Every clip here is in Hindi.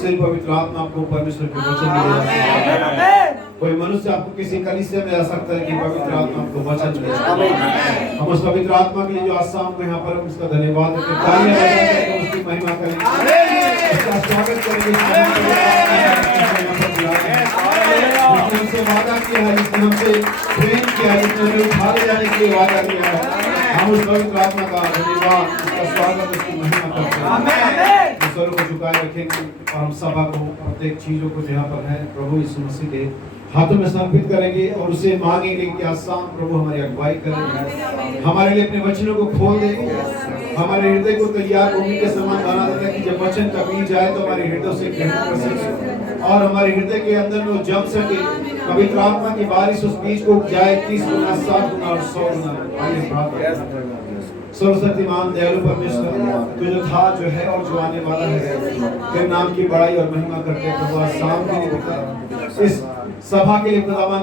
से पवित्र आत्मा आपको परमेश्वर के वचन मिलेगा। कोई मनुष्य आपको किसी कलीसिया में आ सकता है कि पवित्र आत्मा आपको वचन मिले। हम उस पवित्र आत्मा के लिए जो आज शाम को यहाँ पर उसका धन्यवाद देते हैं, तालियां बजाकर उसकी महिमा करेंगे, उसका स्वागत करेंगे। जिसने हमसे वादा किया है, जिसने हमसे प्रेम किया है, जिसने हमें उठा ले जाने के लिए वादा किया है, हम उस पवित्र आत्मा का धन्यवाद, उसका स्वागत, उसकी महिमा करते हैं। हम सरों को झुकाए रखेंगे और हम सभा को, प्रत्येक चीजों को जहाँ पर है प्रभु यीशु मसीह के हाथों में समर्पित करेंगे और उसे मांगेंगे कि आज शाम प्रभु हमारी अगुवाई करें, हमारे लिए अपने वचनों को खोल देंगे, हमारे हृदय को तैयार भूमि के समान बना देता है कि जब वचन का बीज आए तो हमारे हृदय से ग्रहण कर सके और हमारे हृदय के अंदर में वो जम सके। पवित्र आत्मा की बारिश उस बीज को उपजाए 30 गुना, 60 गुना और 100 गुना। आइए प्रार्थना। सर्वशक्तिमान दयालु परमेश्वर, तू जो था, जो है और जो आने वाला है, तेरे नाम की बड़ाई और महिमा करते हैं प्रभु। आज शाम के लिए पिता, इस सभा के लिए खुदावन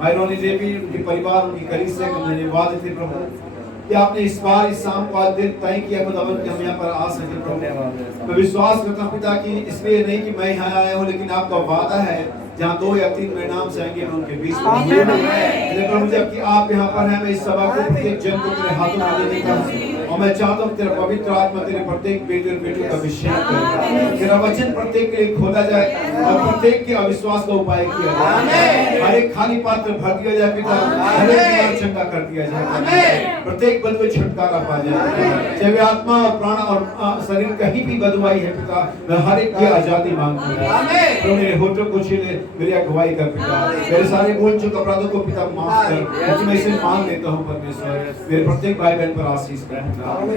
भाई रोनी देवी, उनके परिवार, उनकी कलीसिया को धन्यवाद देते प्रभु कि आपने इस बार इस शाम को आज दिन तय किया खुदावन कि हम यहाँ पर आ सके प्रभु। मैं विश्वास करता हूँ पिता कि इसलिए नहीं कि मैं यहाँ आया हूँ, लेकिन आपका वादा है जहाँ 2 या 3 मेरे नाम से आएंगे मैं उनके बीच में प्रभु। जबकि आप यहाँ पर हैं, मैं इस सभा को प्रत्येक जन को तेरे हाथों में दे देता हूँ और मैं चाहता हूँ तेरा पवित्र आत्मा तेरे प्रत्येक बेटे और बेटी का अभिषेक करे, तेरा वचन प्रत्येक के लिए खोला जाए और प्रत्येक के अविश्वास का उपाय किया जाए, हर एक खाली पात्र भर दिया जाए पिता, हर एक बीमार चंगा कर दिया जाए, प्रत्येक बदवे छुटकारा पा जाए, चाहे वे आत्मा और प्राण और शरीर कहीं भी बदवाई है पिता, मैं हर एक की आजादी मांगता हूँ। मेरे होठों को छीने मेरी अगुवाई कर पिता, मेरे सारे भूल चूक अपराधों को पिता माफ कर, मैं इसे मांग लेता हूँ परमेश्वर। मेरे प्रत्येक भाई बहन पर आशीष कर,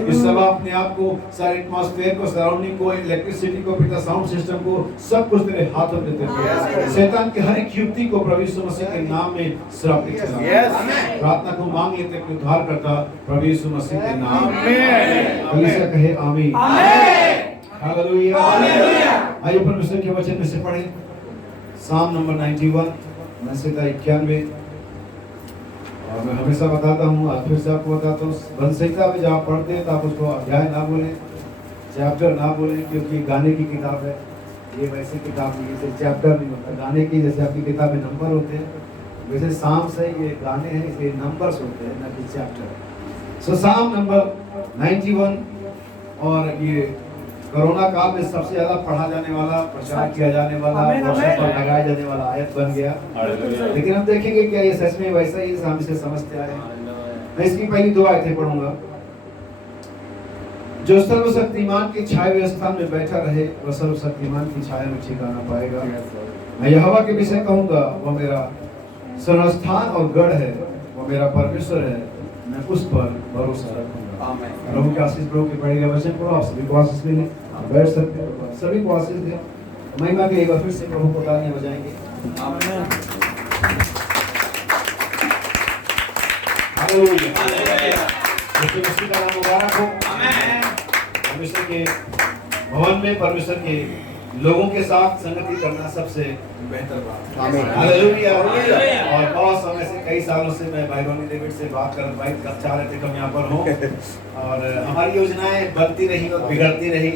इस सभा अपने आप को, सारे एटमॉस्फेयर को, सराउंडिंग को, इलेक्ट्रिसिटी को पिता, साउंड सिस्टम को, सब कुछ तेरे हाथों में देते हैं। शैतान की हर एक युक्ति को प्रभु यीशु मसीह के नाम में श्रापित करो। प्रार्थना को मांग लेते हैं उद्धार करता प्रभु यीशु मसीह के नाम में। कलीसिया कहे आमीन। हालेलुया। आइए परमेश्वर के वचन में से पढ़ें साम नंबर 91 में से 91। और मैं हमेशा बताता हूँ, आज फिर से आपको बताता हूँ, भजन संहिता में जहाँ पढ़ते हैं तो आप उसको अध्याय ना बोलें, चैप्टर ना बोलें, क्योंकि गाने की किताब है। ये वैसे किताब नहीं, जैसे चैप्टर नहीं होता गाने की, जैसे आपकी किताब में नंबर होते हैं वैसे साम से ये गाने हैं, इसलिए नंबर्स होते हैं, ना कि चैप्टर। सो साम नंबर 91, और ये कोरोना काल में सबसे ज्यादा पढ़ा जाने वाला, प्रचार किया जाने वाला, वर्षों पर लगाया जाने वाला आयत बन गया। लेकिन हम देखेंगे क्या ये सच में वैसा ही हम इसे समझते आए। मैं इसकी पहली 2 आयतें पढ़ूंगा। जो सर्वशक्तिमान की छाया हुए स्थान में बैठा रहे, वह सर्वशक्तिमान की छाया में ठिकाना पाएगा। मैं यहोवा के विषय कहूंगा, वह मेरा शरणस्थान और गढ़ है, वह मेरा परमेश्वर है, मैं उस पर भरोसा रखूंगा। प्रभु की आशीष, प्रभु की पढ़ेगा वचन पढ़ो, आप सभी को आशीष मिले, बैठ सकते हो, सभी को आशीष दे। महिमा के एक बार फिर से प्रभु को तालियां बजाएंगे। आमीन। हालेलुया। यीशु मसीह का नाम मुबारक हो। आमीन। परमेश्वर के भवन में परमेश्वर के लोगों के साथ संगति करना सबसे बेहतर बात। आमीन। हालेलुया। और बहुत समय से, कई सालों से मैं भाई रोनी डेविड से बात चाह रहे थे कि हम यहाँ पर हों और हमारी योजनाएं बनती रही और बिगड़ती रही।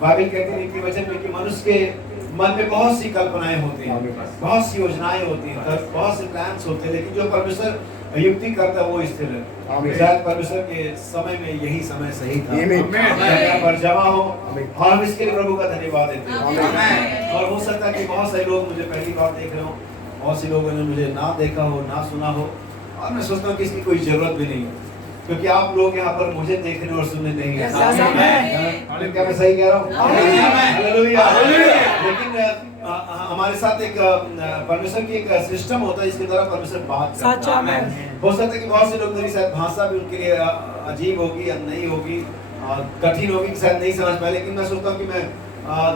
बाइबल कहती है कि वचन में कि मनुष्य के मन में बहुत सी कल्पनाएं होती हैं, बहुत सी योजनाएं होती हैं, बहुत से प्लान्स होते हैं, लेकिन जो परमेश्वर युक्ति करता है वो स्थिर है। शायद परमेश्वर के समय में यही समय सही था पर जमा हो, और हम इसके लिए प्रभु का धन्यवाद देते हैं। और हो सकता है कि बहुत सारे लोग मुझे पहली बार देख रहे हो, बहुत से लोगों ने मुझे ना देखा हो, ना सुना हो, और मैं सोचता हूँ कि इसकी कोई जरूरत भी नहीं है, क्योंकि आप लोग यहाँ पर मुझे देखने और सुनने नहीं है। क्या मैं सही कह रहा हूँ? हालेलुया। लेकिन हमारे साथ एक परमेश्वर की एक सिस्टम होता है जिसके द्वारा परमेश्वर बात करता है। हो सकता है कि बहुत से लोग, मेरी शायद भाषा भी उनके लिए अजीब होगी या नहीं होगी, कठिन होगी, शायद नहीं समझ पाए, लेकिन मैं सोचता हूँ कि मैं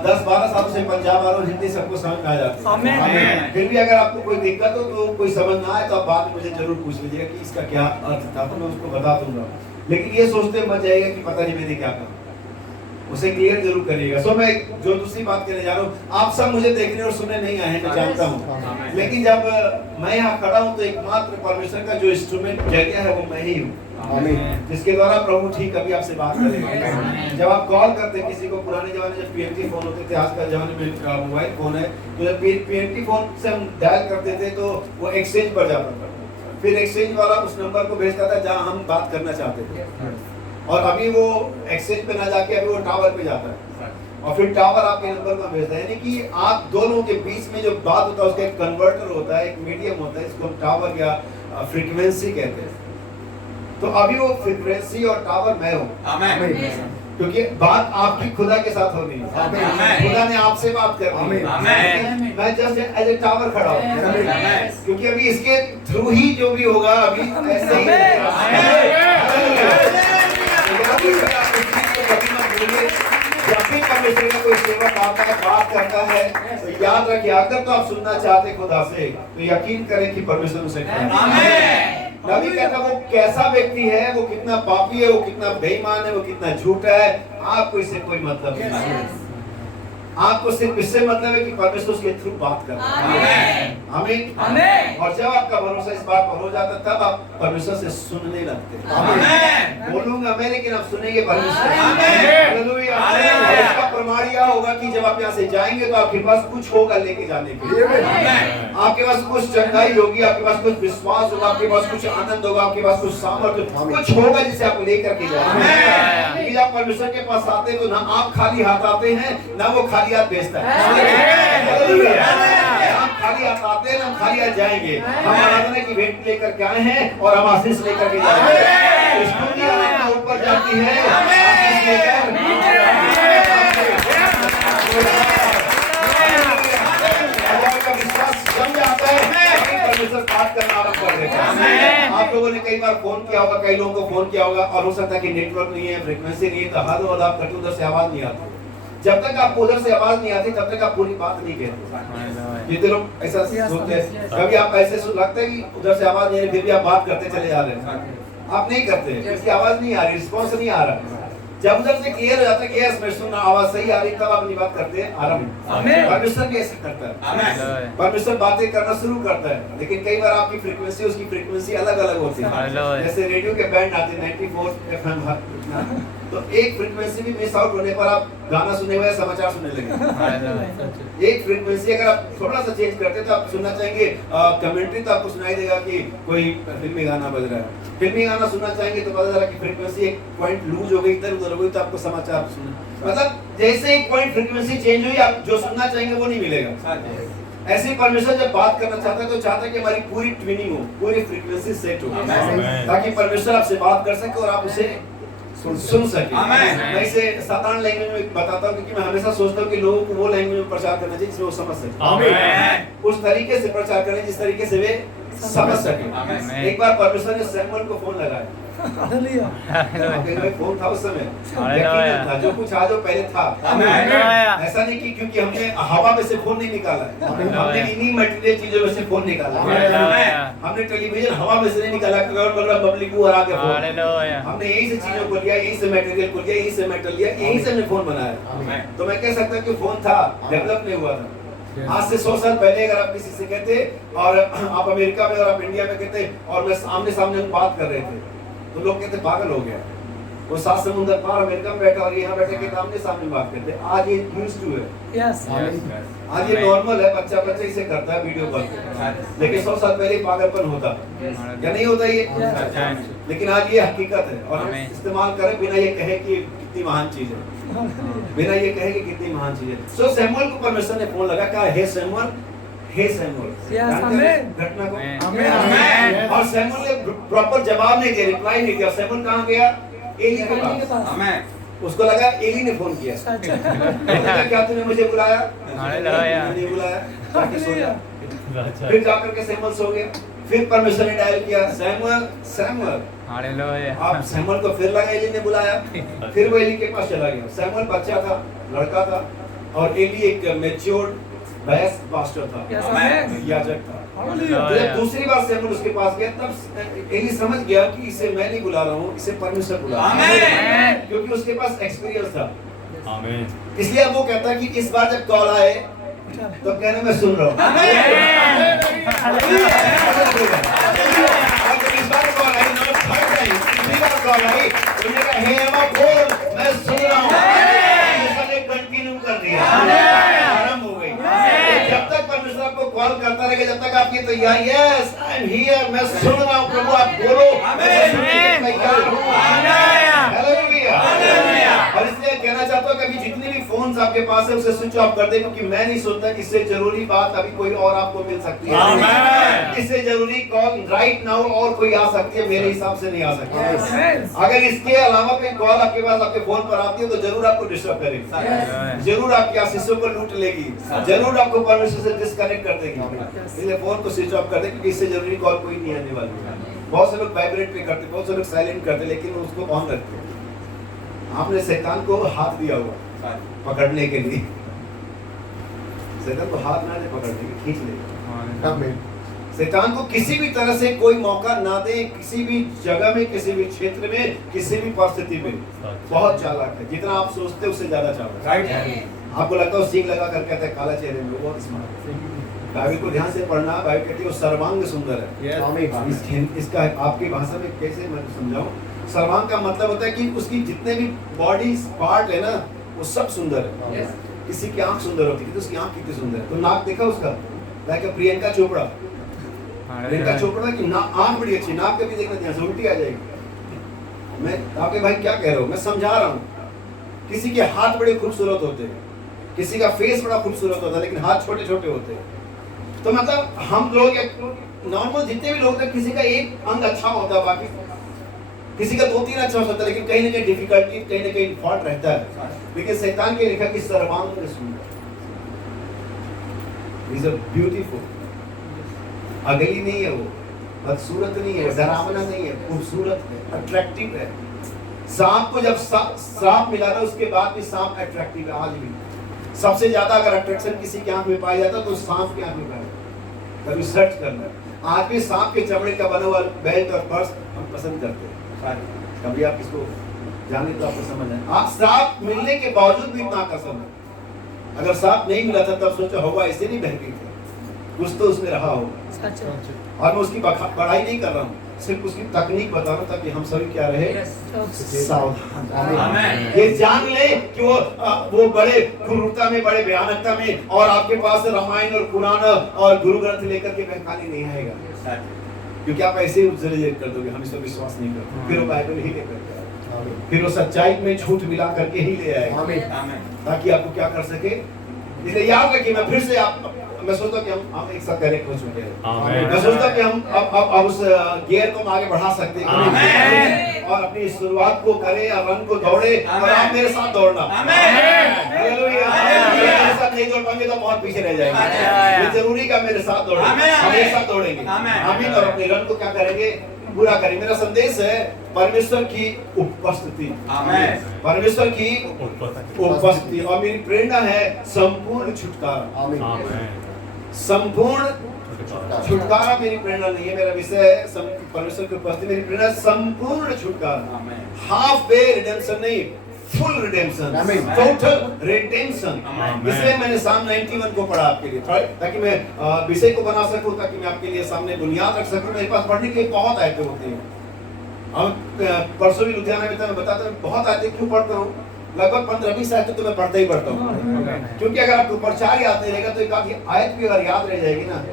10-12 सालों से पंजाब आ रहा हूँ, हिंदी सबको समझ में आ जाती है। फिर भी अगर आपको कोई दिक्कत हो, तो कोई समझ ना आए, तो आप बाद में मुझे जरूर पूछ लीजिएगा कि इसका क्या अर्थ था, तो मैं उसको बता दूंगा। लेकिन ये सोचते मत जाइएगा कि पता नहीं मैंने क्या कहा, उसे क्लियर जरूर करिएगा। सो मैं जो दूसरी बात कहने जा रहा हूँ, आप सब मुझे देखने और सुनने नहीं आए हैं, मैं जानता हूँ, लेकिन जब मैं यहाँ खड़ा हूँ तो एकमात्र परमेश्वर का जो इंस्ट्रूमेंट जरिया है वो मैं ही हूँ। जिसके द्वारा प्रभु ठीक अभी आपसे बात करेगा। जब आप कॉल करते हैं किसी को, पुराने जमाने जब पीएनटी फोन होते थे, आजकल जमाने में मोबाइल फोन है, तो जब पीएनटी फोन से हम डायल करते थे तो वो एक्सचेंज पर जाता था, फिर एक्सचेंज वाला उस नंबर को भेजता था जहाँ हम बात करना चाहते थे, और अभी वो एक्सचेंज पे ना जाके अभी वो टावर पे जाता है, और फिर टावर आपके नंबर को भेजता है। यानी कि आप दोनों के बीच में जो बात होता है उसका एक कन्वर्टर होता है, एक मीडियम होता है, इसको हम टावर या फ्रीक्वेंसी कहते हैं। तो अभी वो फ्रीक्वेंसी और टावर मैं हूँ, क्योंकि बात आपकी खुदा के साथ होनी है, खुदा ने आपसे बात करनी है, मैं जस्ट एज ए टावर खड़ा हूँ, क्योंकि अभी इसके थ्रू ही जो भी होगा अभी ऐसे ही जब भी परमेश्वर का कोई सेवक आता है, बात करता है, तो याद रखिए, अगर तो आप सुनना चाहते खुदा से तो यकीन करें कि परमेश्वर उसे नबी कहता वो कैसा व्यक्ति है, वो कितना पापी है, वो कितना बेईमान है, वो कितना झूठा है, आपको इससे कोई मतलब नहीं है। आपको सिर्फ इससे मतलब है कि परमेश्वर उसके थ्रू बात कर रहा है। आमीन। और जब आपका भरोसा इस बात पर हो जाता तब आप परमेश्वर से सुनने लगते हैं। बोलूंगा मैं, लेकिन आप सुनेंगे परमेश्वर। हालेलुया। इसका प्रमाण यह होगा कि जब आप यहाँ से जाएंगे तो आपके पास कुछ होगा लेके जाने के लिए। आपके पास कुछ चंगाई होगी, आपके पास कुछ विश्वास होगा, आपके पास कुछ आनंद होगा, आपके पास कुछ सामर्थ्य, कुछ होगा जिसे आप लेकर के जाएंगे। जब परमेश्वर के पास आते हैं तो ना आप खाली हाथ आते हैं, ना वो खाली हाथ भेजता है। हम खाली हाथ आते हैं, हम खाली हाथ जाएंगे। हम आराधना की भेंट लेकर के आए हैं और हम आशीष लेकर के जाएंगे। स्तुतियां ऊपर जाती है, आशीष लेकर विश्वास जम जाता है, परमेश्वर बात करना आरंभ कर देता है। आप लोगों ने कई बार फोन किया होगा, कई लोगों को फोन किया होगा, और हो सकता है कि नेटवर्क नहीं है, फ्रीक्वेंसी नहीं है, तो हाथ और आप कटू उधर से आवाज नहीं आती। जब तक आपको उधर से आवाज नहीं आती तब तक आप पूरी बात नहीं कहते। जितने लोग ऐसा सोचते हैं, कभी आप ऐसे लगता है कि उधर से आवाज नहीं आ रही, फिर भी आप बात करते चले जा रहे हैं, आप नहीं करते क्योंकि आवाज नहीं आ रही, रिस्पॉन्स नहीं आ रहा। जब उधर से क्लियर हो जाता है कि यस मैं सुन रहा, आवाज सही आ रही, तब आप अपनी बात करते हैं आरंभ। परमेश्वर कैसे करता है? परमेश्वर बातें करना शुरू करता है, लेकिन कई बार आपकी फ्रीक्वेंसी उसकी फ्रीक्वेंसी अलग अलग होती है। जैसे रेडियो के बैंड आते हैं 94 FM, तो एक फ्रीक्वेंसी भी मिस आउट होने पर आप गाना सुने हुए समाचार सुनने लगे। एक फ्रीक्वेंसी अगर आप थोड़ा सा चेंज करते तो आप सुनना चाहेंगे कमेंट्री, तो आपको सुनाई देगा कि कोई फिल्मी गाना बज रहा है। फिल्मी गाना सुनना चाहेंगे तो पता चला कि फ्रीक्वेंसी एक पॉइंट लूज हो गई, इधर उधर हो गई, तो आपको समाचार सुनना, मतलब जैसे एक पॉइंट फ्रीक्वेंसी चेंज हुई, आप जो सुनना चाहेंगे वो नहीं मिलेगा। ऐसे ही परमेश्वर जब बात करना चाहता है तो चाहता है कि हमारी पूरी ट्यूनिंग हो, पूरी फ्रीक्वेंसी सेट हो, ताकि परमेश्वर आपसे बात कर सके और आप उसे सुन सके। मैं इसे साधारण लैंग्वेज में बताता हूँ, क्योंकि मैं हमेशा सोचता हूँ कि लोगों को वो लैंग्वेज में प्रचार करना चाहिए जिसमें वो समझ सके, उस तरीके से प्रचार करें जिस तरीके से वे समझ सके। एक बार परमेश्वर ने सैमुअल को फोन लगाया, फोन था उस समय, था जो कुछ आज पहले था। ऐसा नहीं कि क्योंकि हमने हवा में से फोन नहीं निकाला, हमने इन्हीं मटेरियल चीजों में से फोन निकाला। हमने टेलीविजन हवा में से नहीं निकाला, बबली को हरा के फोन, हमने यही से चीजों को लिया, यही से मटेरियल को लिया, यही से मेटल लिया, यही से हमने फोन बनाया। तो मैं कह सकता हूँ कि फोन था, डेवलप नहीं हुआ था। आज से 100 साल पहले अगर आप किसी से कहते और आप अमेरिका में और आप इंडिया में कहते और मैं सामने सामने बात कर रहे थे, तो लोग कहते पागल हो गया, वो 7 समुंदर पार अमेरिका में बैठा और यहाँ बैठे के सामने सामने बात करते। आज ये यूज्ड टू है, आज ये नॉर्मल है, बच्चा इसे करता है वीडियो कॉल पे। लेकिन 100 साल पहले पागलपन होता या नहीं होता ये, लेकिन आज ये हकीकत है और हम इस्तेमाल करें बिना ये कहे कि कितनी महान चीज है, बिना ये कहे कि कितनी महान चीज है। सो सैमुअल को परमेश्वर ने फोन लगा, कहा हे सैमुअल, हे सैमुअल, घटना को। और सैमुअल ने प्रॉपर जवाब नहीं दिया, रिप्लाई नहीं दिया। सैमुअल कहाँ गया? एली के पास। उसको लगा एली ने फोन किया। क्या तूने मुझे बुलाया? नहीं बुलाया, जाके सो जा। फिर जाकर के सैमुअल सो गया। फिर परमेश्वर ने डायल किया, सैमुअल सैमुअल। अब सैमुअल को फिर लगा एली ने बुलाया, फिर वो एली के पास चला गया। सैमुअल बच्चा था, लड़का था, और एली एक मैच्योर्ड पास्टर था, याजक था। जब दूसरी बार सैमुअल उसके पास गया तब एली समझ गया कि इसे मैं नहीं बुला रहा हूँ, इसे परमेश्वर बुला रहा है, क्योंकि उसके पास एक्सपीरियंस था। इसलिए वो कहता है कि इस बार जब कॉल आए तो कहने मैं सुन रहा हूँ। इस बार कॉल आई, कहा भाई, उन्होंने कहा हे अम्मा बोल, मैं सुन रहा हूँ। परमेश्वर ने कंटिन्यू कर दिया, आरंभ हो गई। जब तक परमेश्वर आपको कॉल करता रहेगा, जब तक आपकी तैयारी, यस आई एम हियर, मैं सुन रहा हूँ प्रभु, आप बोलो, मैं सुनने के लिए तैयार हूँ। हालेलुया। और इसलिए कहना चाहता हूँ कि अभी जितने भी फोन्स आपके पास है उसे स्विच ऑफ कर दे, क्योंकि मैं नहीं सोचता कि इससे जरूरी बात अभी कोई और आपको मिल सकती है। इससे जरूरी कॉल राइट नाउ और कोई आ सकती है, मेरे हिसाब से नहीं आ सकती। अगर इसके अलावा कोई कॉल आपके पास आपके फोन पर आती है तो जरूर आपको डिस्टर्ब करेगी, जरूर आपके आशीषों को लूट लेगी, जरूर आपको परमेश्वर से डिस्कनेक्ट कर देगी। इसलिए फोन को स्विच ऑफ कर दे, क्योंकि इससे जरूरी कॉल कोई नहीं आने वाली। बहुत से लोग वाइब्रेट पे करते, बहुत से लोग साइलेंट करते, लेकिन उसको ऑन रखते। आपने शैतान को हाथ दिया हुआ पकड़ने के लिए, शैतान को हाथ ना दे पकड़ने के, खींच ले। शैतान को किसी भी तरह से कोई मौका ना दे, किसी भी जगह में, किसी भी क्षेत्र में, किसी भी परिस्थिति में। बहुत चालाक है, जितना आप सोचते उससे ज्यादा चालाक। राइट। आपको लगता है सींग लगा कर कहता है काला चेहरे में, बहुत स्मार्ट है। बाइबल को ध्यान से पढ़ना, बाइबल कहती है वो सर्वांग सुंदर है। इसका आपकी भाषा में कैसे मैं समझाऊं? सर्वांग का मतलब होता है कि उसकी जितने भी बॉडी पार्ट है ना, वो सब सुंदर है। किसी की आंख सुंदर होती है, तो उसकी आंख कितनी सुंदर है। तो नाक देखा उसका, लाइक प्रियंका चोपड़ा। प्रियंका चोपड़ा की आंख बड़ी अच्छी, नाक कभी देखना ध्यान से, उल्टी आ जाएगी। मैं आपके भाई क्या कह रहा हूँ, मैं समझा रहा हूँ। किसी के हाथ बड़े खूबसूरत होते हैं, किसी का फेस बड़ा खूबसूरत होता है, लेकिन हाथ छोटे छोटे होते हैं। तो मतलब हम लोग नॉर्मल जितने भी लोग हैं, किसी का एक अंग अच्छा होता है, बाकी किसी का 2-3 अच्छा होता है, लेकिन कहीं ना कहीं डिफिकल्टी, कहीं ना कहीं फॉल्ट रहता है। लेकिन शैतान के लिखा कि सर्वांग सुंदर, इज अ ब्यूटीफुल। अगली नहीं है वो, बदसूरत नहीं है, डरावना नहीं है, खूबसूरत है, अट्रैक्टिव है। सांप को जब सांप मिला था, उसके बाद भी सांप अट्रैक्टिव है। आज भी सबसे ज्यादा अगर अट्रैक्शन किसी की आंख में पाया जाता तो सांप की आंख में पाया। कभी सर्च करना, आज भी सांप के चमड़े का बना हुआ बेल्ट और पर्स हम पसंद करते हैं। कभी आप इसको जाने तो आपको समझ आए। आप सांप मिलने के बावजूद भी इतना आकर्षण है। अगर सांप नहीं मिला था तब सोचो हवा ऐसे नहीं बह गई थी, कुछ तो उसमें रहा होगा। और मैं उसकी बड़ाई नहीं कर रहा हूँ, सिर्फ उसकी तकनीक बता रहा हूँ, ताकि हम सभी क्या रहे, सावधान। ये जान ले कि वो बड़े क्रूरता में, बड़े भयानकता में, और आपके पास रामायण और कुरान और गुरु ग्रंथ लेकर के बहकाने नहीं आएगा, क्योंकि आप ऐसे ही रिजेक्ट कर दोगे। हम इस पर विश्वास नहीं करते। फिर वो बाइबल ही लेकर, फिर वो सच्चाई में झूठ मिला करके ही ले आएगा, ताकि आपको क्या कर सके। इसलिए याद रखिए, मैं फिर से मैं सोचता हूँ कि हम एक साथ कनेक्ट हो चुके हैं। मैं सोचता हूँ कि हम अब उस गियर को हम आगे बढ़ा सकते हैं, और अपनी शुरुआत को करें और रन को दौड़े, और आप मेरे साथ दौड़ना। हालेलुया। मेरे साथ नहीं दौड़ पाएंगे तो बहुत पीछे रह जाएंगे। ये जरूरी का मेरे साथ दौड़े, हम एक साथ दौड़ेंगे। आमीन। और अपने रन को क्या करेंगे, पूरा करेंगे। मेरा संदेश है परमेश्वर की उपस्थिति। परमेश्वर की उपस्थिति। और मेरी प्रेरणा है संपूर्ण छुटकारा। संपूर्ण छुटकारा मेरी प्रेरणा नहीं है, मेरा विषय है परमेश्वर की उपस्थिति। मेरी प्रेरणा संपूर्ण छुटकारा, हाफ वे रिडेम्पशन नहीं, फुल रिडेम्पशन, टोटल रिडेम्पशन। इसलिए मैंने साम 91 को पढ़ा आपके लिए, ताकि मैं विषय को बना सकूं, ताकि मैं आपके लिए सामने बुनियाद रख सकूं। मेरे पास पढ़ने के लिए बहुत आयतें होती हैं। हम परसों भी लुधियाना में था, मैं बताता हूँ बहुत आयतें क्यों पढ़ता हूँ। लगभग 15-20 आयतें तो मैं पढ़ता ही पढ़ता हूँ, क्योंकि अगर आपको प्रचार याद नहीं रहेगा तो एक आधी आयत भी अगर याद रह जाएगी ना,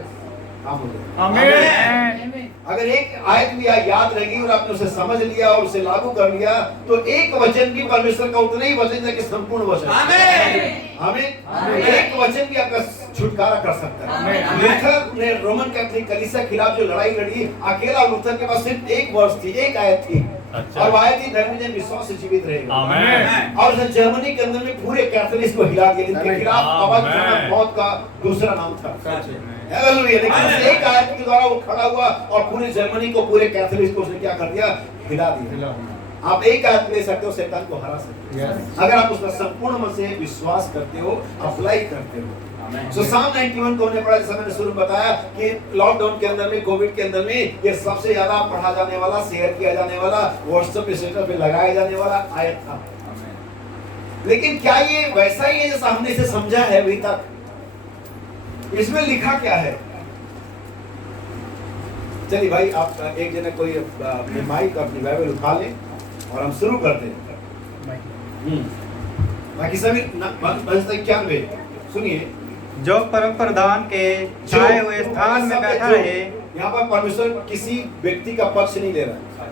अगर एक आयत भी याद रहेगी और आपने उसे समझ लिया और उसे लागू कर लिया, तो एक वचन भी परमेश्वर का उतना ही वचन है कि संपूर्ण वचन। आमीन। एक वचन भी आपका छुटकारा कर सकता है। लूथर ने रोमन कैथोलिक कलीसिया के खिलाफ जो लड़ाई लड़ी, अकेला लूथर के पास सिर्फ एक वर्ष थी, एक आयत थी। अच्छा। और आयत थी, धर्मी जन विश्वास से जीवित रहेगा। और जर्मनी के अंदर में पूरे कैथोलिक को हिला दिया, जिनके खिलाफ आवाज उठाना मौत का दूसरा नाम था। हालेलुया। लेकिन एक आयत के द्वारा वो खड़ा हुआ और पूरे जर्मनी को, पूरे कैथोलिक को उसने क्या कर दिया, हिला दिया। आप एक आयत ले सकते हो, शैतान को हरा सकते हो, अगर आप उसका संपूर्ण मन से विश्वास करते हो, अप्लाई करते हो। So, साम 91 को हमने पढ़ा, जैसा मैंने शुरू में बताया कि लॉकडाउन के अंदर में, कोविड के अंदर में, ये सबसे ज्यादा पढ़ा जाने वाला, शेयर किया जाने वाला, व्हाट्सएप पे, स्टेटस पे लगाया जाने वाला आयत था। लेकिन क्या ये वैसा ही है जैसा हमने इसे समझा है अभी तक? इसमें लिखा क्या है? चलिए भाई, आप एक जने कोई अपनी माइक, अपनी बाइबल उठा लें और हम शुरू करते हैं। बाकी सभी 91 सुनिए। जो परम प्रधान के छाए हुए स्थान में बैठा रहे। यहाँ पर परमेश्वर किसी व्यक्ति का पक्ष नहीं ले रहा,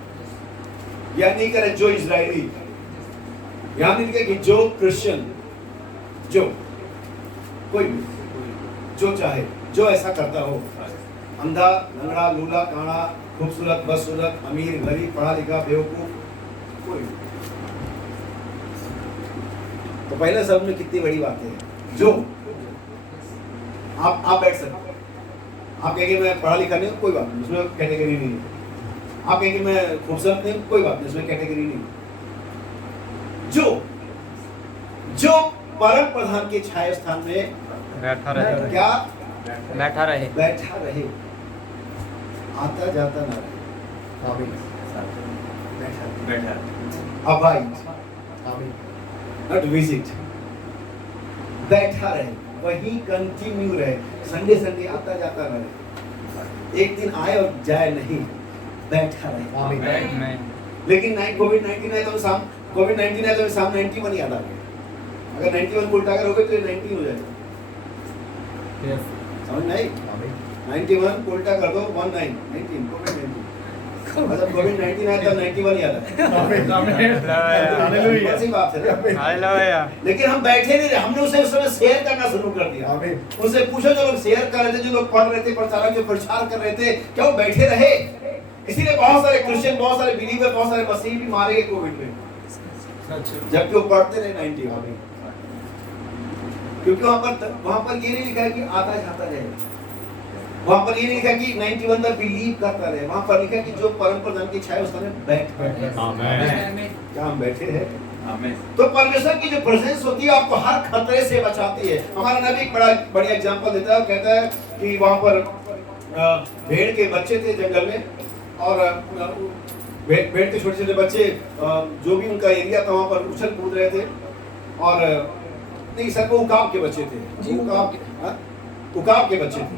यह नहीं करे जो इजरायली, यहाँ नहीं लिखा कि जो क्रिश्चियन, जो कोई भी जो चाहे, जो ऐसा करता हो, अंधा, लंगड़ा, लूला, काना, खूबसूरत, बदसूरत, अमीर, गरीब, पढ़ा लिखा, बेवकूफ, कोई। तो पहले शब्द में कितनी बड़ी बात है, जो। आप बैठ सकते, आप कहेंगे मैं पढ़ा लिखा नहीं, कोई बात नहीं, उसमें कैटेगरी नहीं है। आप कहेंगे मैं खूबसूरत नहीं, कोई बात नहीं, उसमें कैटेगरी नहीं। जो परम प्रधान के छाया स्थान में बैठा रहे। क्या बैठा रहे, बैठा रहे, आता जाता ना रहे, बैठा अबाइड, नॉट विजिट, बैठा रहे, वही कंटिन्यू रहे, संडे आता जाता रहे, एक दिन आए और जाए नहीं, बैठा रहे। लेकिन कोविड-19 है तो शाम कोविड-19 है तो शाम 91 याद आ गया। अगर 91 उल्टा करोगे तो 19 हो जाएगा। समझ में आई? 91 उल्टा कर दो 19 कोविड-19, मतलब कोविड-19 है तो 91 याद आ गया। ऐसी बात है। हालेलुया। लेकिन हम बैठे नहीं रहे, हमने उसे उस समय शेयर करना शुरू कर दिया। उनसे पूछो जो लोग शेयर कर रहे थे, जो लोग पढ़ रहे थे, प्रचारक जो प्रचार कर रहे थे, क्या वो बैठे रहे? इसीलिए बहुत सारे क्रिश्चियन, बहुत सारे बिलीवर, बहुत सारे मसीही भी मारे गए कोविड में, जबकि वो पढ़ते रहे 91। क्योंकि वहां पर ये नहीं लिखा है कि आता जाता रहे, वहां पर ये नहीं लिखा कि 91 में बिलीव करता रहे, वहां पर लिखा कि जो परम प्रधान की छाया उस समय बैठ रहे। आमीन। क्या हम बैठे हैं? आमीन। तो परमेश्वर की जो प्रेजेंस होती है आपको हर खतरे से बचाती है। हमारा नबी एक बड़ा बढ़िया एग्जांपल देता है, कहता है कि वहां पर भेड़ के बच्चे थे जंगल में, और भेड़ के छोटे छोटे बच्चे जो भी उनका एरिया था वहां पर उछल कूद रहे थे, और नहीं सर वो उकाब के बच्चे थे, उकाब के बच्चे थे,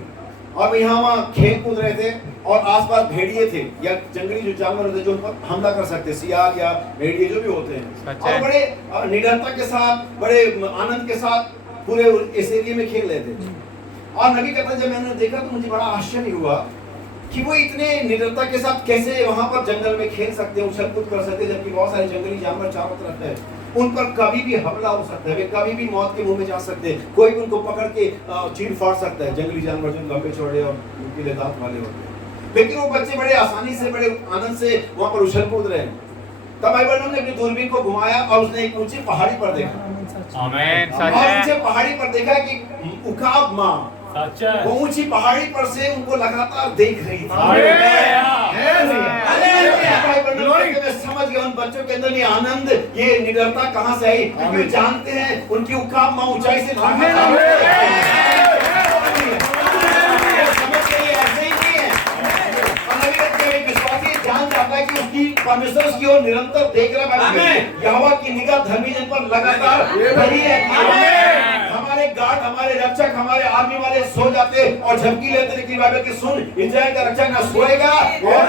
और यहाँ वहाँ खेल कूद रहे थे, और आसपास भेड़िए थे या जंगली जो जानवर होते जो उन पर हमला कर सकते, सियार या भेड़िए जो भी होते हैं, और बड़े निडरता के साथ, बड़े आनंद के साथ पूरे इस एरिया में खेल रहे थे। और नबी कहता जब मैंने देखा तो मुझे बड़ा आश्चर्य हुआ कि वो इतने निडरता के साथ कैसे वहां पर जंगल में खेल सकते हैं, उछल कूद कर सकते हैं, जबकि बहुत सारे जंगली जानवर चारों तरफ है, उन पर कभी भी हमला हो सकता है, वे कभी भी मौत के मुंह में जा सकते हैं, कोई भी उनको पकड़ के चीर फाड़ सकता है, जंगली जानवर जो लंबे चौड़े और नुकीले दांत वाले होते हैं। लेकिन वो बच्चे बड़े आसानी से, बड़े आनंद से वहां पर उछल कूद रहे हैं। तब बाइबल ने अपनी दूरबीन को घुमाया और उसने एक ऊंची पहाड़ी पर देखा। आमीन। और ऊंचे पहाड़ी पर देखा कि उकाब माँ वो ऊंची पहाड़ी पर से उनको लगातार देख रही थी। समझ गए उन बच्चों के अंदर ये आनंद, ये निडरता कहाँ से आई, क्योंकि जानते हैं उनकी उकाब माँ ऊंचाई से जान जाता है कि उसकी परमेश्वर उसकी ओर निरंतर देख रहा है, यहोवा की निगाह धर्मी जन पर लगातार बनी रहती है। हमारे गार्ड, हमारे रक्षक, हमारे आर्मी वाले सो जाते और झपकी लेते, लेकिन बाइबल की सुन, इस्राएल का रक्षक ना सोएगा और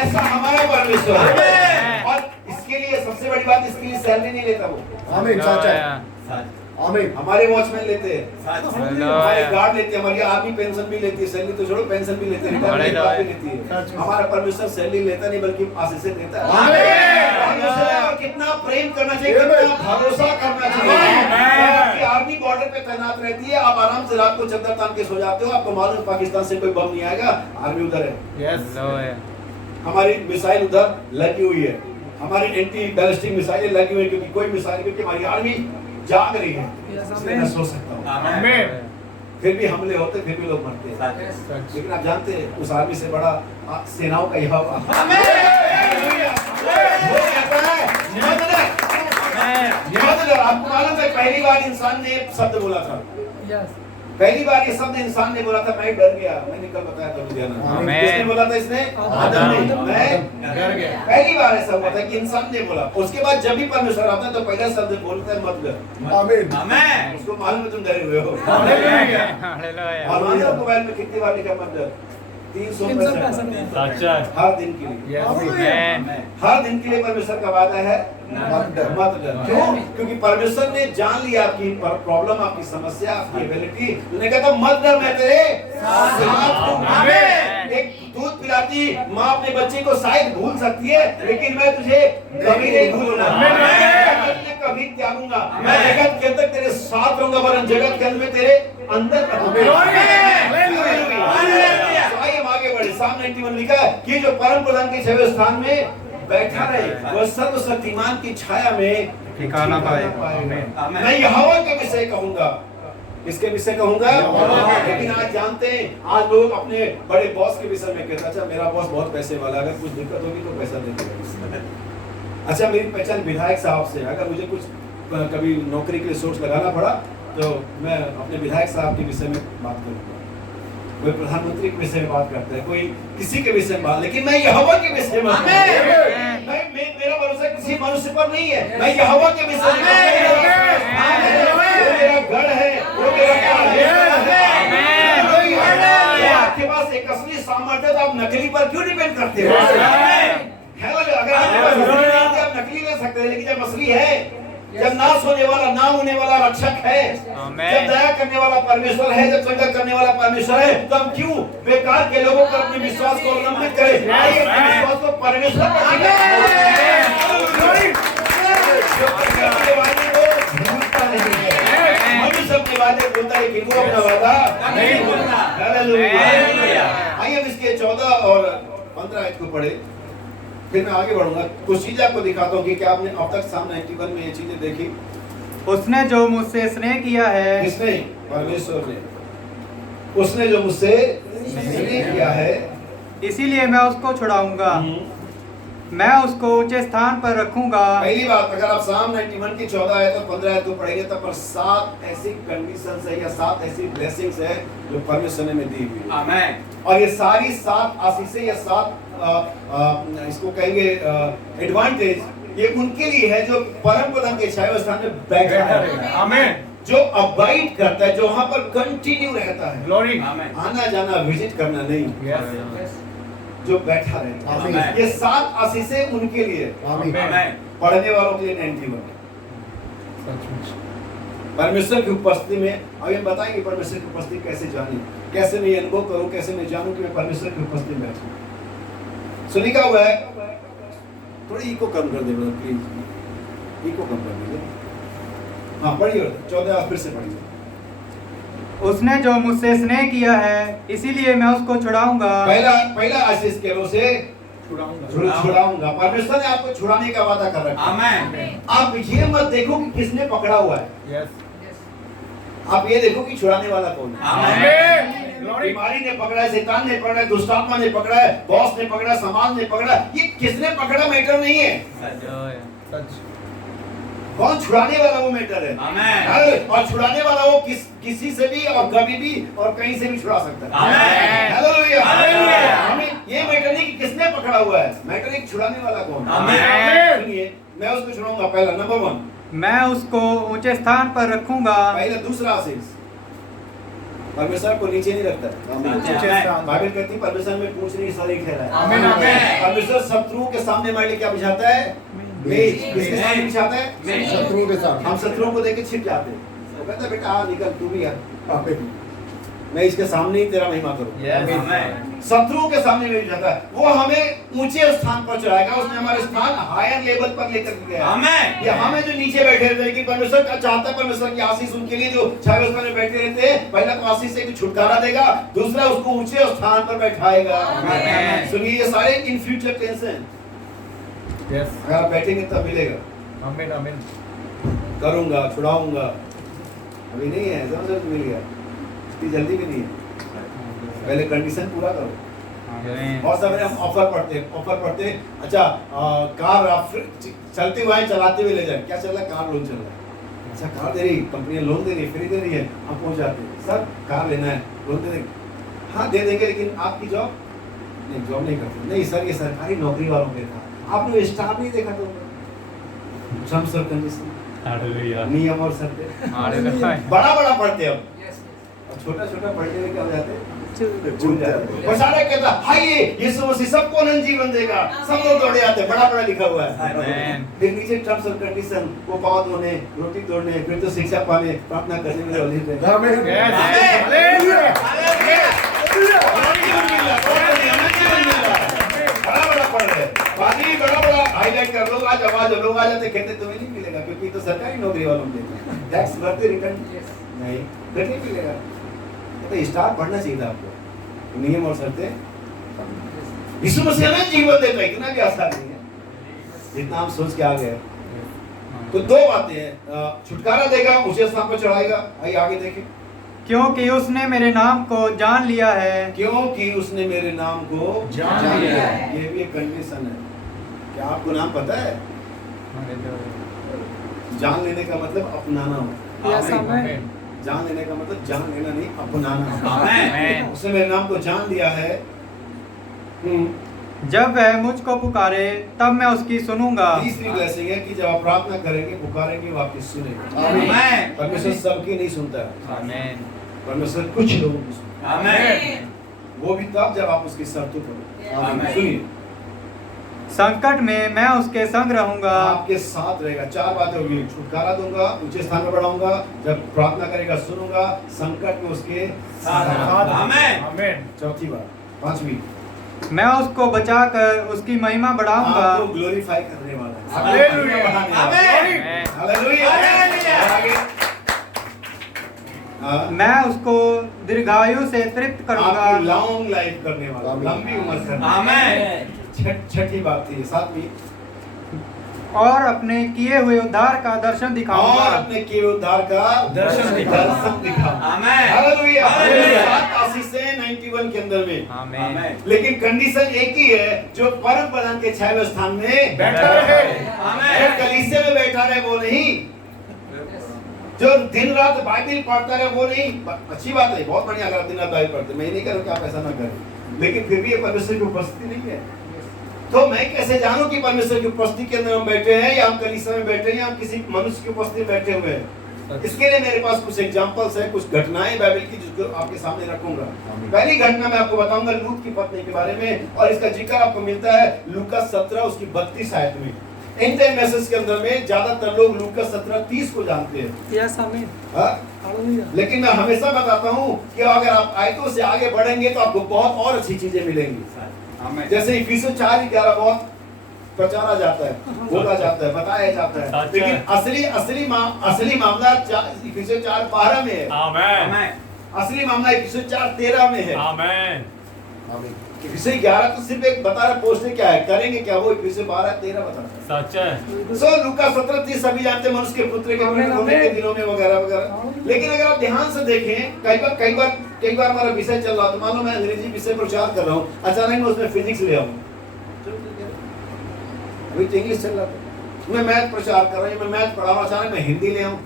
ऐसा हमारा परमेश्वर है। और इसके लिए सबसे बड़ी बात, इसके लिए सैलरी नहीं लेता वो। आमीन। सच है। आमीन। हमारे वॉचमैन लेते हैं, हमारे गार्ड लेते हैं, हमारी आर्मी पेंशन भी लेती है, सैलरी तो छोड़ो पेंशन भी लेते हैं, रिटायरमेंट भी लेती है। हमारा परमेश्वर सैलरी लेता नहीं बल्कि आशीष देता है। आमीन। और कितना प्रेम करना चाहिए, कितना भरोसा करना चाहिए। आपकी आर्मी बॉर्डर पे तैनात रहती है, आप आराम से रात को चद्दर तान के सो जाते हो, आपको मालूम पाकिस्तान से कोई बम नहीं आएगा, आर्मी उधर है। हमारी मिसाइल उधर लगी हुई है, हमारी एंटी बैलिस्टिक मिसाइलें लगी हुई है, क्योंकि कोई मिसाइल, क्योंकि हमारी आर्मी जाग रही है, इसलिए मैं सो सकता हूँ। फिर भी हमले होते, फिर भी लोग मरते हैं, लेकिन आप जानते हैं उस आर्मी से बड़ा सेनाओं का यहोवा आपको मालूम है पहली बार इंसान ने शब्द बोला था, पहली बार ये शब्द इंसान ने बोला था, मैं डर गया। मैंने कल बताया था लुधियाना, किसने बोला था? इसने, आदम ने। मैं डर गया। पहली बार ऐसा हुआ था कि इंसान ने बोला। उसके बाद जब भी परमेश्वर आता है तो पहला शब्द बोलता है, मत डर। आमीन। आमीन। उसको मालूम है तुम डरे हुए हो। हालेलुया। और मालूम मोबाइल में कितनी बार लिखा मत डर, 365 हर दिन के लिए, हर दिन के लिए परमेश्वर का वादा है मत डर। क्यों? क्योंकि परमेश्वर ने जान लिया आपकी प्रॉब्लम, आपकी समस्या, आपकी एबिलिटी। उन्होंने कहा था मत डर, मैं तेरे साथ हूं। एक दूध पिलाती माँ अपने बच्चे को शायद भूल सकती है, लेकिन मैं तुझे कभी नहीं भूलूंगा, मैं तुझे कभी त्यागूंगा, मैं जगत के अंदर तेरे साथ रहूंगा, वरन जगत के अंदर में तेरे अंदर आगे बढ़े। साम 91 लिखा है कि जो परम प्रधान के छठवें स्थान में बैठा रहे, वह सर्वशक्तिमान की छाया में ठिकाना पाए। मैं यहोवा के विषय कहूंगा। किसके विषय कहूंगा? लेकिन आज जानते हैं, आज लोग अपने बड़े बॉस के विषय में कहते हैं, अच्छा मेरा बॉस बहुत पैसे वाला, अगर कुछ दिक्कत होगी तो पैसा दे देगा। अच्छा मेरी पहचान विधायक साहब से, अगर मुझे कुछ कभी नौकरी के लिए सोर्स लगाना पड़ा तो मैं अपने विधायक साहब के विषय में बात करूंगा। कोई प्रधानमंत्री के विषय में बात करता है, कोई किसी के विषय में बात, लेकिन मैं यहोवा के विषय में, मेरा भरोसा किसी मनुष्य पर नहीं है, मैं यहोवा के विषय में, मेरा गढ़ है, वो मेरा आपके पास एक असली सामर्थ्य, तो आप नकली पर क्यों डिपेंड करते हो? अगर आप नकली ले सकते हैं, लेकिन जब असली है, जब नाश होने वाला, ना होने वाला रक्षक है, जब दया करने वाला परमेश्वर है, जब संकट करने वाला परमेश्वर है, तो हम क्यों बेकार के लोगों पर अपने विश्वास को अवलंबित करें? आइए विश्वास को परमेश्वर पर अपने वादे बोलता है कि वो अपना वादा नहीं बोलता। आइए इसके 14 और 15 आयत को पढ़े, फिर मैं आगे बढ़ूंगा। कुछ चीजें आपको दिखाता हूँ कि क्या आपने अब तक साम 91 में ये चीजें देखी। उसने जो मुझसे स्नेह किया है, किसने? परमेश्वर ने। उसने जो मुझसे स्नेह किया है, इसीलिए मैं उसको छुड़ाऊंगा, मैं उसको ऊंचे स्थान पर रखूंगा। पहली बात, अगर आप साम 91 की 14 आयत और 15 आयत को पढ़ेंगे तब पर 7 ऐसी कंडीशंस है या 7 ऐसी ब्लेसिंग्स है जो परमेश्वर ने दी हुई है। आमीन। और ये सारी 7 आशीषें या 7 इसको कहेंगे एडवांटेज, ये उनके लिए है जो परम प्रधान के छाया स्थान में बैठा है। आमीन। जो अबाइड करता है, जो वहां पर कंटिन्यू रहता है, ग्लोरी, आना जाना, विजिट करना नहीं, जो बैठा रहता है। ये 7 आशीषें उनके लिए, पढ़ने वालों के लिए 91 परमेश्वर की उपस्थिति में। अब हम बताएंगे परमेश्वर की उपस्थिति कैसे जानी, कैसे मैं अनुभव करूं, कैसे मैं जानूं कि मैं परमेश्वर की उपस्थिति में बैठूं। सो लिखा हुआ है, थोड़ी इको कम कर दे प्लीज, इको कम कर दीजिए। हाँ पढ़िए 14 फिर से पढ़िए। उसने जो मुझसे स्नेह किया है, इसीलिए मैं उसको छुड़ाऊंगा। पहला आशीष के रो से छुड़ाऊंगा। परमेश्वर ने आपको छुड़ाने का वादा कर रखा है। आमीन। आप ये मत देखो कि किसने पकड़ा हुआ है, आप ये देखो कि छुड़ाने वाला कौन है। आमीन। बीमारी ने पकड़ा है, शैतान ने पकड़ा है, दुष्टात्मा ने पकड़ा है, बॉस ने पकड़ा, समाज ने पकड़ा, ये किसने पकड़ा मैटर नहीं है। कौन छुड़ाने वाला वो मैटर है। आमीन। और छुड़ाने वाला वो किसी से भी और कभी भी और कहीं से भी छुड़ा सकता है। आमीन। हालेलुया। आमीन। ये मैटर नहीं कि किसने पकड़ा हुआ है, मैटर एक छुड़ाने वाला कौन है। आमीन। सुनिए, मैं उसको छुड़ाऊंगा। पहला नंबर 1, मैं उसको ऊंचे स्थान पर रखूंगा। पहला। दूसरा आशीष, परमेश्वर को नीचे नहीं रखता। बाइबल कहती है परमेश्वर में पूछ नहीं सॉरी कह रहा है। परमेश्वर शत्रुओं के सामने हमारे लिए क्या बिछाता है? मेज। किसके सामने बिछाता है? शत्रुओं के सामने। हम शत्रुओं को देख के छिप जाते हैं। वो कहता है बेटा आ निकल, तू भी है, मैं इसके सामने ही तेरा महिमा करूं। शत्रुओं के सामने में बिछाता है। वो हमें ऊंचे स्थान पर चढ़ाएगा। उसने हमारे स्थान हायर लेवल पर लेकर गया। आमीन। ये हमें जो नीचे बैठे रहते हैं कि परमेश्वर का चाहता है, परमेश्वर की आशीष उनके लिए जो छाया स्थान में बैठे रहते हैं, पहला तो आशीष से छुटकारा देगा, दूसरा उसको ऊंचे स्थान पर बैठाएगा। सुनिए, ये सारे इन फ्यूचर टेंस हैं। अगर आप बैठेंगे तब मिलेगा। आमीन आमीन। करूंगा, छुड़ाऊंगा, अभी नहीं है, समझ मिल गया, इतनी जल्दी भी नहीं है, पहले कंडीशन पूरा करो। बहुत सारे हम ऑफर पढ़ते अच्छा कार आप चलते हुए चलाते हुए ले जाए, क्या चल रहा है? कार लोन चल रहा है। अच्छा कार दे रही, कंपनी लोन दे रही है, फ्री दे रही है, हम पहुंच जाते हैं, सर कार लेना है, लोन दे देंगे। हाँ दे देंगे, लेकिन आपकी जॉब नहीं, जॉब नहीं करते। नहीं सर, ये सरकारी नौकरी वालों के था, आपने स्टाफ नहीं देखा तो टर्म्स और कंडीशन, नियम और शर्तें बड़ा पढ़ते हम, और छोटा पढ़ते हुए क्या हो जाते हैं, छूट जाते। और सारा कहता हाय यीशु मसीह सबको अनंत जीवन देगा, सब लोग दौड़े आते, बड़ा बड़ा लिखा हुआ है। फिर नीचे टर्म्स और कंडीशन, वो पाँव धोने, रोटी तोड़ने, फिर तो शिक्षा पाने, प्रार्थना करने में लगे थे। बड़ा बड़ा पढ़ रहे, बाकी बड़ा बड़ा हाईलाइट कर, लोग आज आवाज लोग आ जाते, कहते तुम्हें नहीं मिलेगा क्योंकि तो सरकारी नौकरी वालों को देते हैं, टैक्स भरते, रिटर्न नहीं, फिर नहीं मिलेगा। तो स्टार पढ़ना चाहिए था आपको, नियम और शर्तें। यीशु मसीह हमें जीवन देता है, इतना भी आसान नहीं है जितना हम सोच के आ गए। तो दो बातें हैं, छुटकारा देगा, ऊंचे स्थान पर चढ़ाएगा। आइए आगे देखें। क्योंकि उसने मेरे नाम को जान लिया है। क्योंकि उसने मेरे नाम को जान लिया है, ये भी एक कंडीशन है। क्या आपको नाम पता है? जान लेने का मतलब अपनाना हो। जान लेने का मतलब जान लेना नहीं, अपनाना। उसने मेरे नाम को जान लिया है। जब वह मुझको पुकारे तब मैं उसकी सुनूंगा। तीसरी ब्लेसिंग है कि जब आप प्रार्थना करेंगे, पुकारेंगे, वो आपकी सुनेगा। आमीन। परमेश्वर सबकी नहीं सुनता है। आमीन। परमेश्वर कुछ लोगों की सुनता है। आमीन। वो भी तब जब आप उसकी शर्तों पर आमीन सुनिए। संकट में मैं उसके संग रहूंगा। आपके साथ रहेगा। चार बातें होगी, छुटकारा दूंगा, ऊंचे स्थान पर बढ़ाऊंगा, जब प्रार्थना करेगा सुनूंगा, संकट में उसके साथ। आमीन। चौथी बात, पांचवी, मैं उसको बचाकर उसकी महिमा बढ़ाऊंगा। आपको ग्लोरीफाई करने वाला है। हालेलुया। आमीन। हालेलुया। मैं उसको दीर्घायु से तृप्त करूंगा। आपकी लॉन्ग लाइफ करने वाला, लंबी उम्र करने वाला। आमीन। छठी बात थी, सातवीं, और अपने किए हुए उद्धार का दर्शन दिखाऊंगा। और अपने किए हुए उद्धार का दर्शन दिखाऊंगा। आमीन। हालेलुया। 7 आशीषें 91 के अंदर में। आमीन। लेकिन कंडीशन एक ही है, जो परम प्रधान के 6वें स्थान में बैठा रहे। आमीन। कलीसिया में बैठा रहे वो नहीं, जो दिन रात बाइबल पढ़ता रहे वो नहीं। अच्छी बात है, बहुत बढ़िया, अगर दिन रात बाइबल पढ़ते, मैं नहीं कह रहा हूं कि आप ऐसा ना करें, लेकिन फिर भी ये परमेश्वर की उपस्थिति नहीं है। तो मैं कैसे जानूं कि परमेश्वर की उपस्थिति के अंदर हम बैठे हैं, या हम कलीसिया में बैठे हैं, या हम किसी मनुष्य की उपस्थिति में बैठे हुए हैं? इसके लिए मेरे पास कुछ एग्जांपल्स है, कुछ घटनाएं बाइबल की जिसको आपके सामने रखूंगा। पहली घटना मैं आपको बताऊंगा लूत की पत्नी के बारे में, और इसका जिक्र आपको मिलता है लूका 17 उसकी 32 आयत में। इन टाइम मैसेज के अंदर में ज्यादातर लोग लूका 17:30 को जानते हैं। यस आमीन। लेकिन मैं हमेशा बताता हूँ कि अगर आप आयतों से आगे बढ़ेंगे तो आपको बहुत और अच्छी चीजें मिलेंगी। जैसे इफिसियों 4:11 बहुत प्रचारा जाता है, बोला जाता है, बताया जाता है, लेकिन असली मामला इफिसियों 4:12 में है। आमीन। असली मामला इफिसियों 4:13 में है। आमीन। इफिसियों 11 तो सिर्फ एक बता रहा पोस्टर क्या है, करेंगे क्या, वो इफिसियों 12:13 बताता है। सच है। सो लूका 17:30 सभी जानते हैं, मनुष्य के पुत्र के होने के दिनों में वगैरह वगैरह। लेकिन अगर आप ध्यान से देखें, कई बार हमारा विषय चल रहा, तो मान लो मैं अंग्रेजी विषय प्रचार कर रहा हूँ, अचानक मैं उसमें फिजिक्स ले आऊँ, अभी तो इंग्लिश चल रहा था, मैं मैथ प्रचार कर रहा हूँ, मैं मैथ पढ़ा रहा हूँ, अचानक मैं हिंदी ले आऊँ,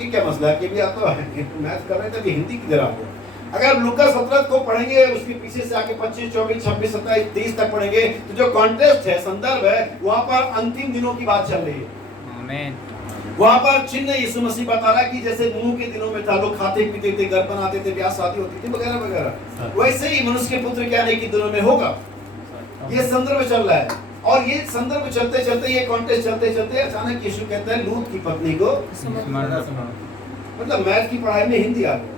ये क्या मसला है कि भी आप तो मैथ कर रहे थे, हिंदी किधर आ गया? अगर आप लूका 17 को पढ़ेंगे, उसके पीछे से आके 25, 24, 26, 27, 30 तक पढ़ेंगे, तो जो कॉन्टेक्स्ट है, संदर्भ है, वहाँ पर अंतिम दिनों की बात चल रही है। आमीन। वहाँ पर चिन्ह यीशु मसीह बता रहा है कि जैसे नूह के दिनों में था, लोग खाते पीते थे, घर बनाते थे, ब्याह शादी होती थी वगैरह वगैरह, वैसे ही मनुष्य के पुत्र के आने के दिनों में होगा। ये संदर्भ चल रहा है, और ये संदर्भ चलते चलते, ये कॉन्टेक्स्ट चलते चलते अचानक यीशु कहता है लूत की पत्नी को, मतलब मैथ की पढ़ाई में हिंदी आ गया।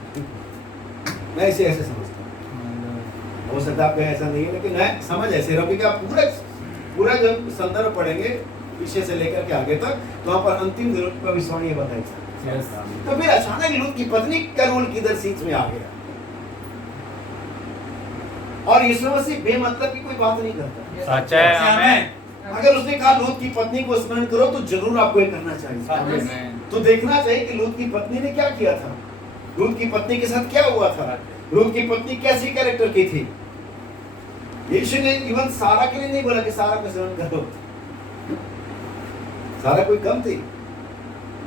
मैं इसे ऐसे समझता हूँ, हो सकता है ऐसा नहीं है, लेकिन मैं समझ ऐसे रहा हूँ कि आप पूरा जब संदर्भ पढ़ेंगे पीछे से लेकर के आगे तक, तो वहाँ पर अंतिम दिनों की भविष्यवाणी बताई। तो फिर अचानक लूत की पत्नी का रोल किधर सीट में आ गया, और यीशु मसीह बेमतलब की कोई बात नहीं करता। सच है। आमीन। अगर उसने कहा लूत की पत्नी को स्मरण करो, तो जरूर आपको ये करना चाहिए। तो देखना चाहिए कि लूत की पत्नी ने क्या किया था, लूत की पत्नी के साथ क्या हुआ था, लूत की पत्नी कैसी कैरेक्टर की थी। यीशु ने इवन सारा के लिए नहीं बोला कि सारा को स्मरण करो, सारा कोई कम थी,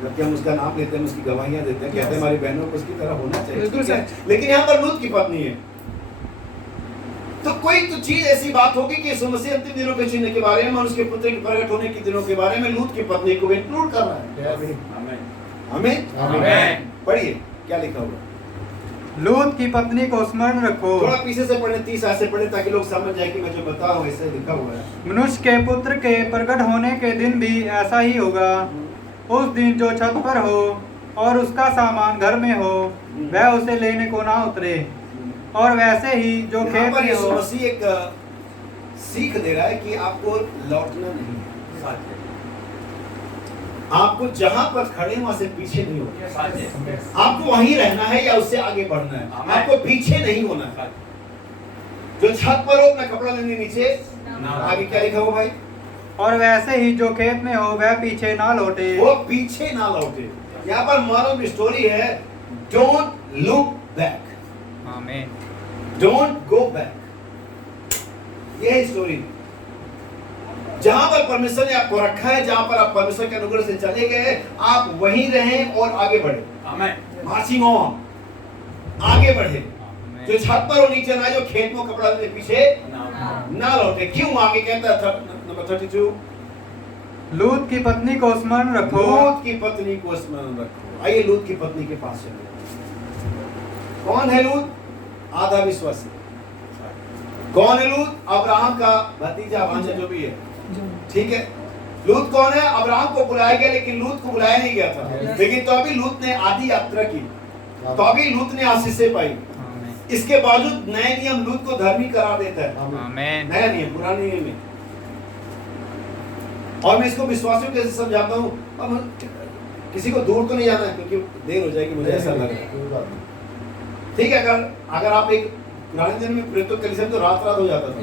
जबकि हम उसका नाम लेते हैं, उसकी गवाहियां देते हैं, कहते हैं हमारी बहनों को उसकी तरह होना चाहिए, लेकिन यहाँ पर लूत की पत्नी है, तो कोई तो चीज ऐसी बात होगी कि यीशु मसीह अंतिम दिनों के चिन्ह के बारे में और उसके पुत्र के प्रकट होने के दिनों के बारे में लूत की पत्नी को इंक्लूड कर रहा है। आमीन। आमीन। पढ़िए क्या लिखा हुआ। लूत की पत्नी को स्मरण रखो। थोड़ा पीछे से पढ़े, 30 आयत से पढ़े, ताकि लोग समझ जाए कि मैं जो बता रहा हूँ ऐसे लिखा हुआ है। मनुष्य के पुत्र के प्रकट होने के दिन भी ऐसा ही होगा। उस दिन जो छत पर हो और उसका सामान घर में हो, वह उसे लेने को ना उतरे। और वैसे ही जो यहाँ खेत पर में यीशु हो। मसीह एक सीख दे रहा है कि आपको लौटना नहीं है, आपको जहां पर खड़े वहां से पीछे नहीं होना, आपको वहीं रहना है या उससे आगे बढ़ना है, आपको पीछे नहीं होना है। जो छत पर हो अपना कपड़ा लेने नीचे, आगे क्या लिखा हो भाई? और वैसे ही जो खेत में हो वह पीछे ना लौटे। वो पीछे ना लौटे। यहाँ पर मॉरल स्टोरी है, डोंट लुक बैक, आमीन। Don't go back. ये है स्टोरी। जहां पर परमेश्वर ने आपको रखा है, जहां पर आप परमेश्वर के अनुग्रह से चले गए, आप वहीं रहें और आगे बढ़े। आमीन। मार्चिंग ऑन, आगे बढ़े। जो छत पर हो नीचे ना, जो खेत में कपड़ा लेने पीछे ना लौटे। क्यों? आगे कहता है नंबर 32, लूत की पत्नी को स्मरण रखो। लूत की पत्नी को स्मरण रखो। आइए लूत की पत्नी के पास चलिए। कौन है लूत? आधा विश्वासी। कौन है लूत? अब्राहम का भतीजा, भांजा, जो भी है, ठीक है। लूत कौन है? अब्राहम को बुलाया गया, लेकिन लूत को बुलाया नहीं गया था। लेकिन तो अभी लूत ने आधी यात्रा की, तो अभी लूत ने आशीषें पाई। इसके बावजूद नए नियम लूत को धर्मी करार देता है। आमीन। नया नियम पुराने नियम में। और मैं इसको विश्वासियों कैसे समझाता हूँ। अब किसी को दूर तो नहीं जाना है, क्योंकि देर हो जाएगी, मुझे ऐसा लग रहा है। ठीक है, अगर आप एक पुराने दिन में प्रेरितों के लिए तो रात हो जाता था,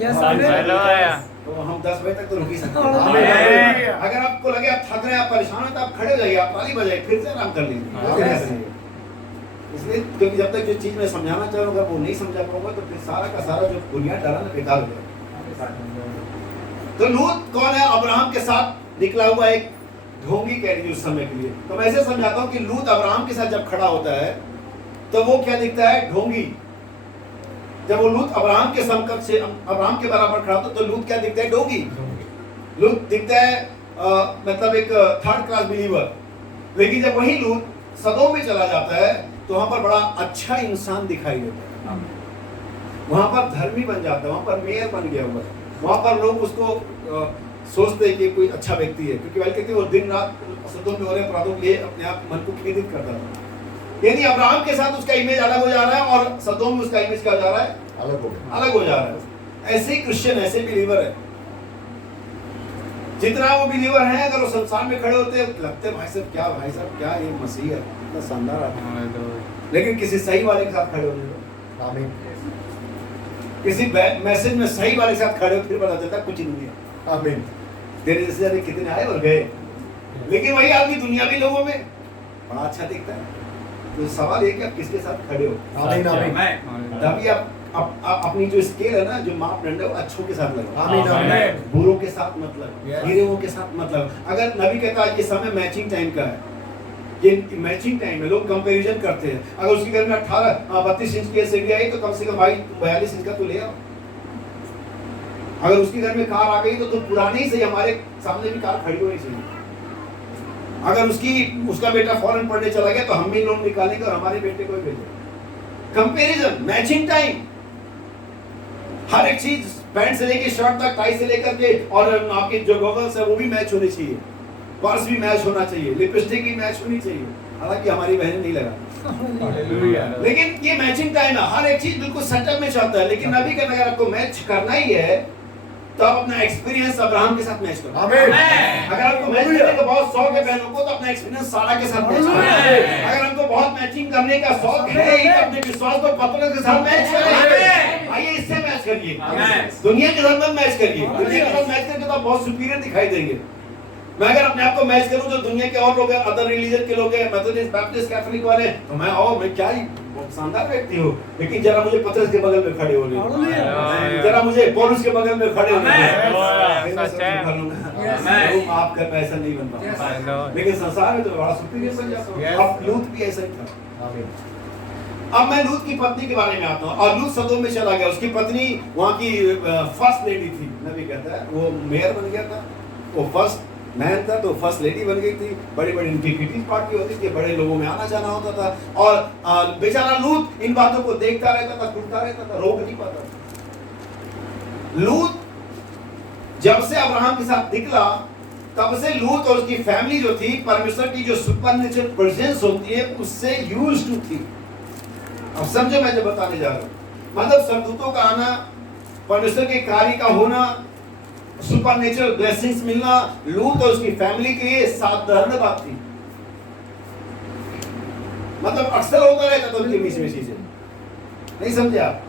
तो हम 10 बजे तक तो रुक ही सकते हैं। अगर आपको लगे आप थक रहे हैं, आप परेशान हैं, तो आप खड़े हो जाइए, आप ताली बजाइए, फिर से आराम कर लीजिए। इसलिए क्योंकि जब तक जो चीज मैं समझाना चाह रहा हूँ, अगर वो नहीं समझा पाऊंगा, तो फिर सारा का सारा जो बुनियाद डाला ना, बेकार हो जाएगा। तो लूत कौन है? अब्राहम के साथ निकला हुआ एक ढोंगी कह लीजिए उस समय के लिए। तो मैं ऐसे समझाता हूँ कि लूत अब्राहम के साथ जब खड़ा होता है, तो वो क्या दिखता है? ढोंगी। जब वो लूत अब्राहम के समकक्ष से, अब्राहम के बराबर खड़ा होता है, तो लूत क्या दिखता है? ढोंगी। लूत दिखता है मतलब एक थर्ड क्लास बिलीवर। लेकिन जब वही लूत सदोम में चला जाता है, तो वहां पर बड़ा अच्छा इंसान दिखाई देता है। वहां पर धर्मी बन जाता है, वहां पर मेयर बन गया हुआ है। वहां पर लोग उसको सोचते हैं कि कोई अच्छा व्यक्ति है, क्योंकि वह कहते हैं वो दिन रात सदोम में हो रहे अपराधों के लिए अपने आप मन को खेदित करता था। यानी अब्राहम के साथ उसका इमेज अलग हो जा रहा है, और सदोम में उसका इमेज क्या हो जा रहा है? अलग हो जा रहा है। ऐसे ही क्रिश्चियन, ऐसे बिलीवर है। जितना वो बिलीवर है, अगर वो संसार में खड़े होते हैं, लगते भाई साहब क्या ये मसीह है, इतना शानदार आदमी। लेकिन किसी सही वाले के साथ खड़े होने, आमीन, किसी मैसेज में सही वाले के साथ खड़े हो, फिर पता चलता कुछ नहीं है। आमीन। तेरे जैसे जाने कितने आए और गए, लेकिन वही आदमी दुनियावी लोगों में बड़ा अच्छा दिखता है। तो सवाल ये कि आप किसके साथ खड़े हो। आमीन आमीन। तभी आप अपनी जो स्केल है ना, जो मापदंड है, वो अच्छों के साथ लगाओ। आमीन आमीन। बुरों के साथ मतलब, गिरोहों के साथ मतलब। अगर नबी कहता है ये समय मैचिंग टाइम का है, ये मैचिंग टाइम है, लोग कंपैरिजन करते हैं। अगर उसके घर में 32 इंच की एलसीडी आई, तो कम से कम भाई 42 इंच का तो ले आओ। अगर उसके घर में कार आ गई, तो पुरानी ही सही, हमारे सामने भी कार खड़ी होनी चाहिए। अगर उसका बेटा फॉरेन पढ़ने चला गया, तो हम भी लोन निकालेंगे और हमारे बेटे को भी भेजेंगे। कंपैरिजन, मैचिंग टाइम, हर एक चीज, पैंट से लेके शर्ट तक, टाई से लेकर के, और आपके जो गॉगल्स है वो भी मैच होने चाहिए, पर्स भी मैच होना चाहिए, लिपस्टिक भी मैच होनी चाहिए। हालांकि हमारी बहनें नहीं लगा, लेकिन ये मैचिंग टाइम है। हर एक चीज बिल्कुल सेटअप में चलता है। लेकिन नबी कहता है अगर आपको मैच करना ही है, तो आप अपना एक्सपीरियंस अब्राहम के साथ मैच करो। आमीन। अगर आपको मैच करने का बहुत शौक है बहनों को, तो अपना एक्सपीरियंस सारा के साथ मैच करो। अगर हमको बहुत मैचिंग करने का शौक है, तो अपने विश्वास को पत्रों के साथ मैच करें। आइए इससे मैच करिए, दुनिया के साथ मैच करिए। दुनिया के साथ मैच करके तो आप बहुत सुपीरियर दिखाई देंगे। मैं अगर अपने आप को मैच करूं, जो दुनिया के और लोग हैं, अदर रिलीजन के लोग हैं, मेथोडिस्ट, बैप्टिस्ट, कैथोलिक वाले, तो मैं क्या ही बहुत शानदार व्यक्ति हूं। लेकिन जरा मुझे पतरस के बगल में खड़े होने, जरा मुझे पौलुस के बगल में खड़े होने, मैं माफ कर, मैं ऐसा नहीं बन पाऊंगा। लेकिन संसार में तो बड़ा सुपीरियर बन जाता हूं। अब लूत भी ऐसा ही था। अब मैं लूत की पत्नी के बारे में आता हूं। और लूत सदोम में चला गया। उसकी पत्नी वहां की फर्स्ट लेडी थी। नबी कहता है वो मेयर बन गया था, वो फर्स्ट मैन था तो फर्स्ट लेडी बन गई थी, बड़ी बड़ी उनकी किटी पार्टी होती थी, बड़े लोगों में आना जाना होता था, और बेचारा लूत इन बातों को देखता रहता था, सुनता रहता था, रोक नहीं पाता था। लूत जब से अब्राहम के साथ निकला तब से लूत और उसकी फैमिली जो थी परमेश्वर की जो सुपरनेचुरल प्रेजेंस होती है उससे यूज्ड टू थी। अब समझो मैं जो बताने जा रहा हूँ, मतलब स्वर्गदूतों का आना, परमेश्वर के कार्य का होना, सुपरनेचुरल ब्लेसिंग्स मिलना लूत और उसकी फैमिली के लिए साधारण बात थी। मतलब अक्सर होता रहता था उनके बीच में चीजें, नहीं समझे आप?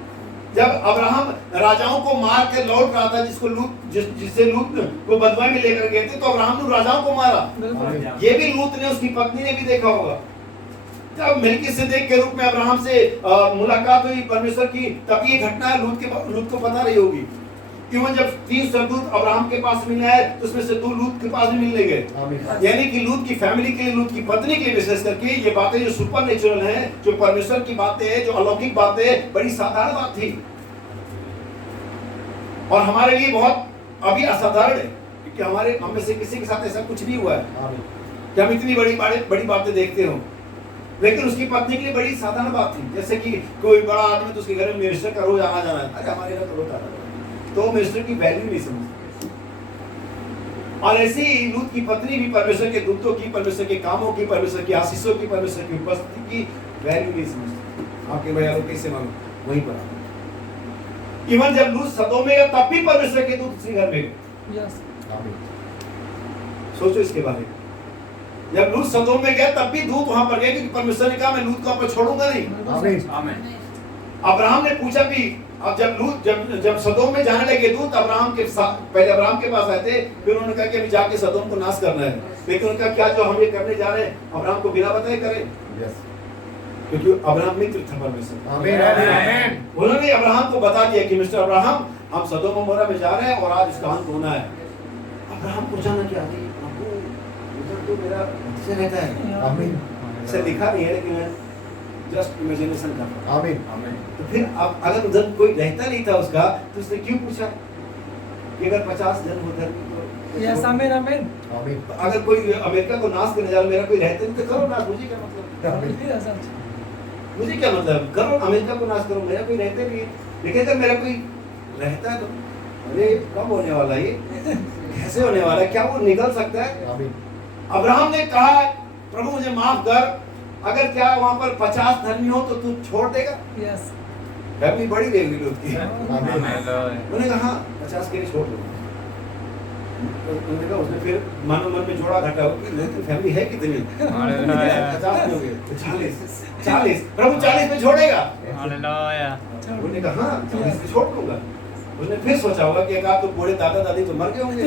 जब अब्राहम राजाओं को मार के लौट रहा था, जिससे लूत को बदमाई में लेकर गए थे, तो अब्राहम ने राजाओं को मारा। ये भी लूत ने, उसकी पत्नी ने भी देखा होगा। जब मेल्कीसेदेक के रूप में अब्राहम से मुलाकात हुई परमेश्वर की, तब ये घटना लूत को पता रही होगी। इवन जब 3 स्वर्गदूत अब्राहम के पास मिलने आए तो उसमें से 2 लूत के पास भी मिलने गए। यानी कि लूत की फैमिली के लिए, लूत की पत्नी के लिए विशेष करके ये बातें जो सुपरनेचुरल हैं, जो परमेश्वर की बातें हैं, जो अलौकिक बातें, बड़ी साधारण बात थी और हमारे लिए बहुत अभी असाधारण है, क्योंकि हम में से किसी के साथ ऐसा कुछ नहीं हुआ है कि हम इतनी बड़ी बातें देखते हो। लेकिन उसकी पत्नी के लिए बड़ी साधारण बात थी। जैसे कि कोई बड़ा आदमी तो उसके घर में मिनिस्टर का रोज आना जाना है, अरे हमारे घर तो रोज आना जाना, तो मिनिस्टर की वैल्यू नहीं समझते। और ऐसी लूत की पत्नी भी परमेश्वर के दूतों की, परमेश्वर के कामों की, परमेश्वर की आशीषों की, परमेश्वर की उपस्थिति की वैल्यू नहीं समझते। आपके भैया लोग कैसे मालूम? वहीं पर इवन जब लूत सदोम में गया तब भी परमेश्वर के दूत उसी घर में गए। सोचो इसके बारे में। जब लूत सदोम में गया तब भी दूत वहां पर गए, क्योंकि परमेश्वर ने कहा मैं लूत को आप छोड़ूंगा नहीं। आमीन। अब्राहम ने पूछा भी, अब जब सदोम में जाने लगे दूत अब्राहम के साथ, पहले अब्राहम के पास आए थे, फिर उन्होंने कहा कि अभी जाके सदोम को नाश करना है। लेकिन उनका क्या जो हम ये करने जा रहे हैं अब्राहम को बिना बताए करें, क्योंकि अब्राहम मित्र था परमेश्वर। आमीन। उन्होंने अब्राहम को बता दिया कि मिस्टर अब्राहम, हम सदोम अमोरा में जा रहे हैं और आज इसका अंत होना है। अब्राहम को जाना क्या, प्रभु उधर तो मेरा भतीजा रहता है। आमीन। ऐसा लिखा नहीं है, लेकिन मैं जस्ट इमेजिनेशन कर रहा हूं। आमीन। तो फिर अब अगर उधर कोई रहता नहीं था उसका, तो उसने क्यों पूछा कि अगर 50 जन उधर तो यस। आमीन। आमीन। आमीन। अगर कोई अमेरिका को नाश करने जा रहा, मेरा कोई रहता नहीं तो करो नाश, मुझे क्या मतलब? मुझे क्या मतलब, करो अमेरिका को नाश करो, मेरा कोई रहता नहीं है। लेकिन अगर मेरा कोई रहता है तो अरे कब होने वाला है, ये कैसे होने वाला है, क्या वो निकल सकता है? अब्राहम ने कहा प्रभु मुझे माफ कर, अगर क्या वहां पर 50 धर्मी हो तो तू छोड़ देगा? यस। फैमिली बड़ी रहेगी लोग की। उन्होंने कहा 50 के लिए छोड़ दूंगा। उन्होंने कहा, उसने फिर मन में जोड़ा घटा, फैमिली है कितनी? 50 हो गए, 40। प्रभु 40 में छोड़ेगा? उन्होंने कहा हाँ 40 में छोड़ दूंगा। उसने फिर सोचा होगा कि एक आप तो बूढ़े दादा दादी तो मर गए होंगे,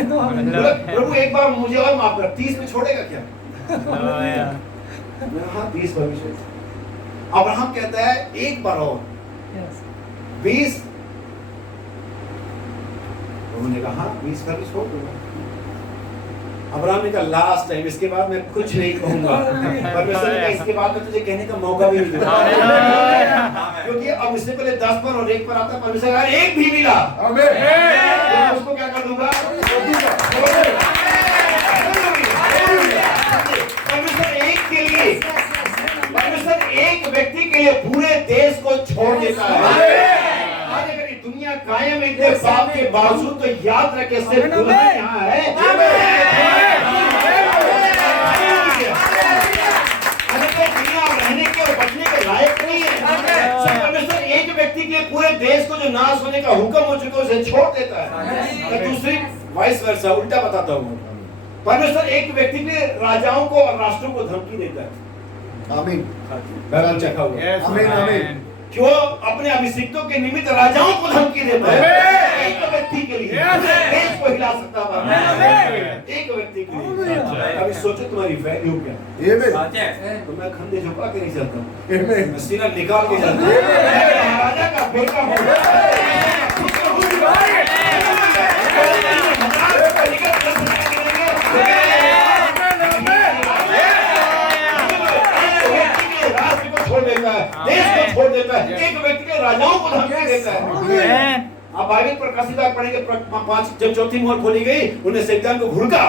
प्रभु एक बार मुझे और माफ कर, 30 में छोड़ेगा क्या? हाँ 30 पर भी छोड़। अब्राहम कहता है एक बार और 20। उन्होंने कहा 20 पर भी छोड़ दूंगा। अब्राहम ने कहा लास्ट टाइम, इसके बाद मैं कुछ नहीं कहूंगा। परमेश्वर ने कहा इसके बाद में तुझे कहने का मौका भी नहीं दूंगा, क्योंकि अब इससे पहले 10 पर और 1 पर आता, परमेश्वर कहा 1 भी मिला तो उसको क्या कर दूंगा? परमेश्वर एक व्यक्ति के लिए पूरे देश को छोड़ देता है। आज अगर ये दुनिया कायम इतने पाप के बावजूद, तो याद रखे सिर्फ दुल्हन यहाँ है। दुनिया रहने के और बचने के लायक नहीं है। परमेश्वर एक व्यक्ति के पूरे देश को जो नाश होने का हुक्म हो चुका है उसे छोड़ देता है। दूसरी वाइस वर्सा, उल्टा बताता हूँ, परमेश्वर एक व्यक्ति के राजाओं को और राष्ट्रों को धमकी देता है। आमीन। आमीन। आमीन। क्यों अपने अभिषिक्तों के निमित्त राजाओं को धमकी देता है? एक व्यक्ति के लिए देश को हिला सकता है, एक व्यक्ति के लिए। अभी सोचो तुम्हारी वैल्यू क्या? तो मैं खंडे झुका के नहीं चलता, सीना निकाल के चलता हूं। महाराजा का बेटा हूं। छोड़ देता है, देश को छोड़ देता है, एक व्यक्ति के राजाओं को धमकी देता है। आप बाइबल प्रकाशित पढ़ेंगे, जब चौथी मोहर खोली गई, उन्हें शैतान को घुड़का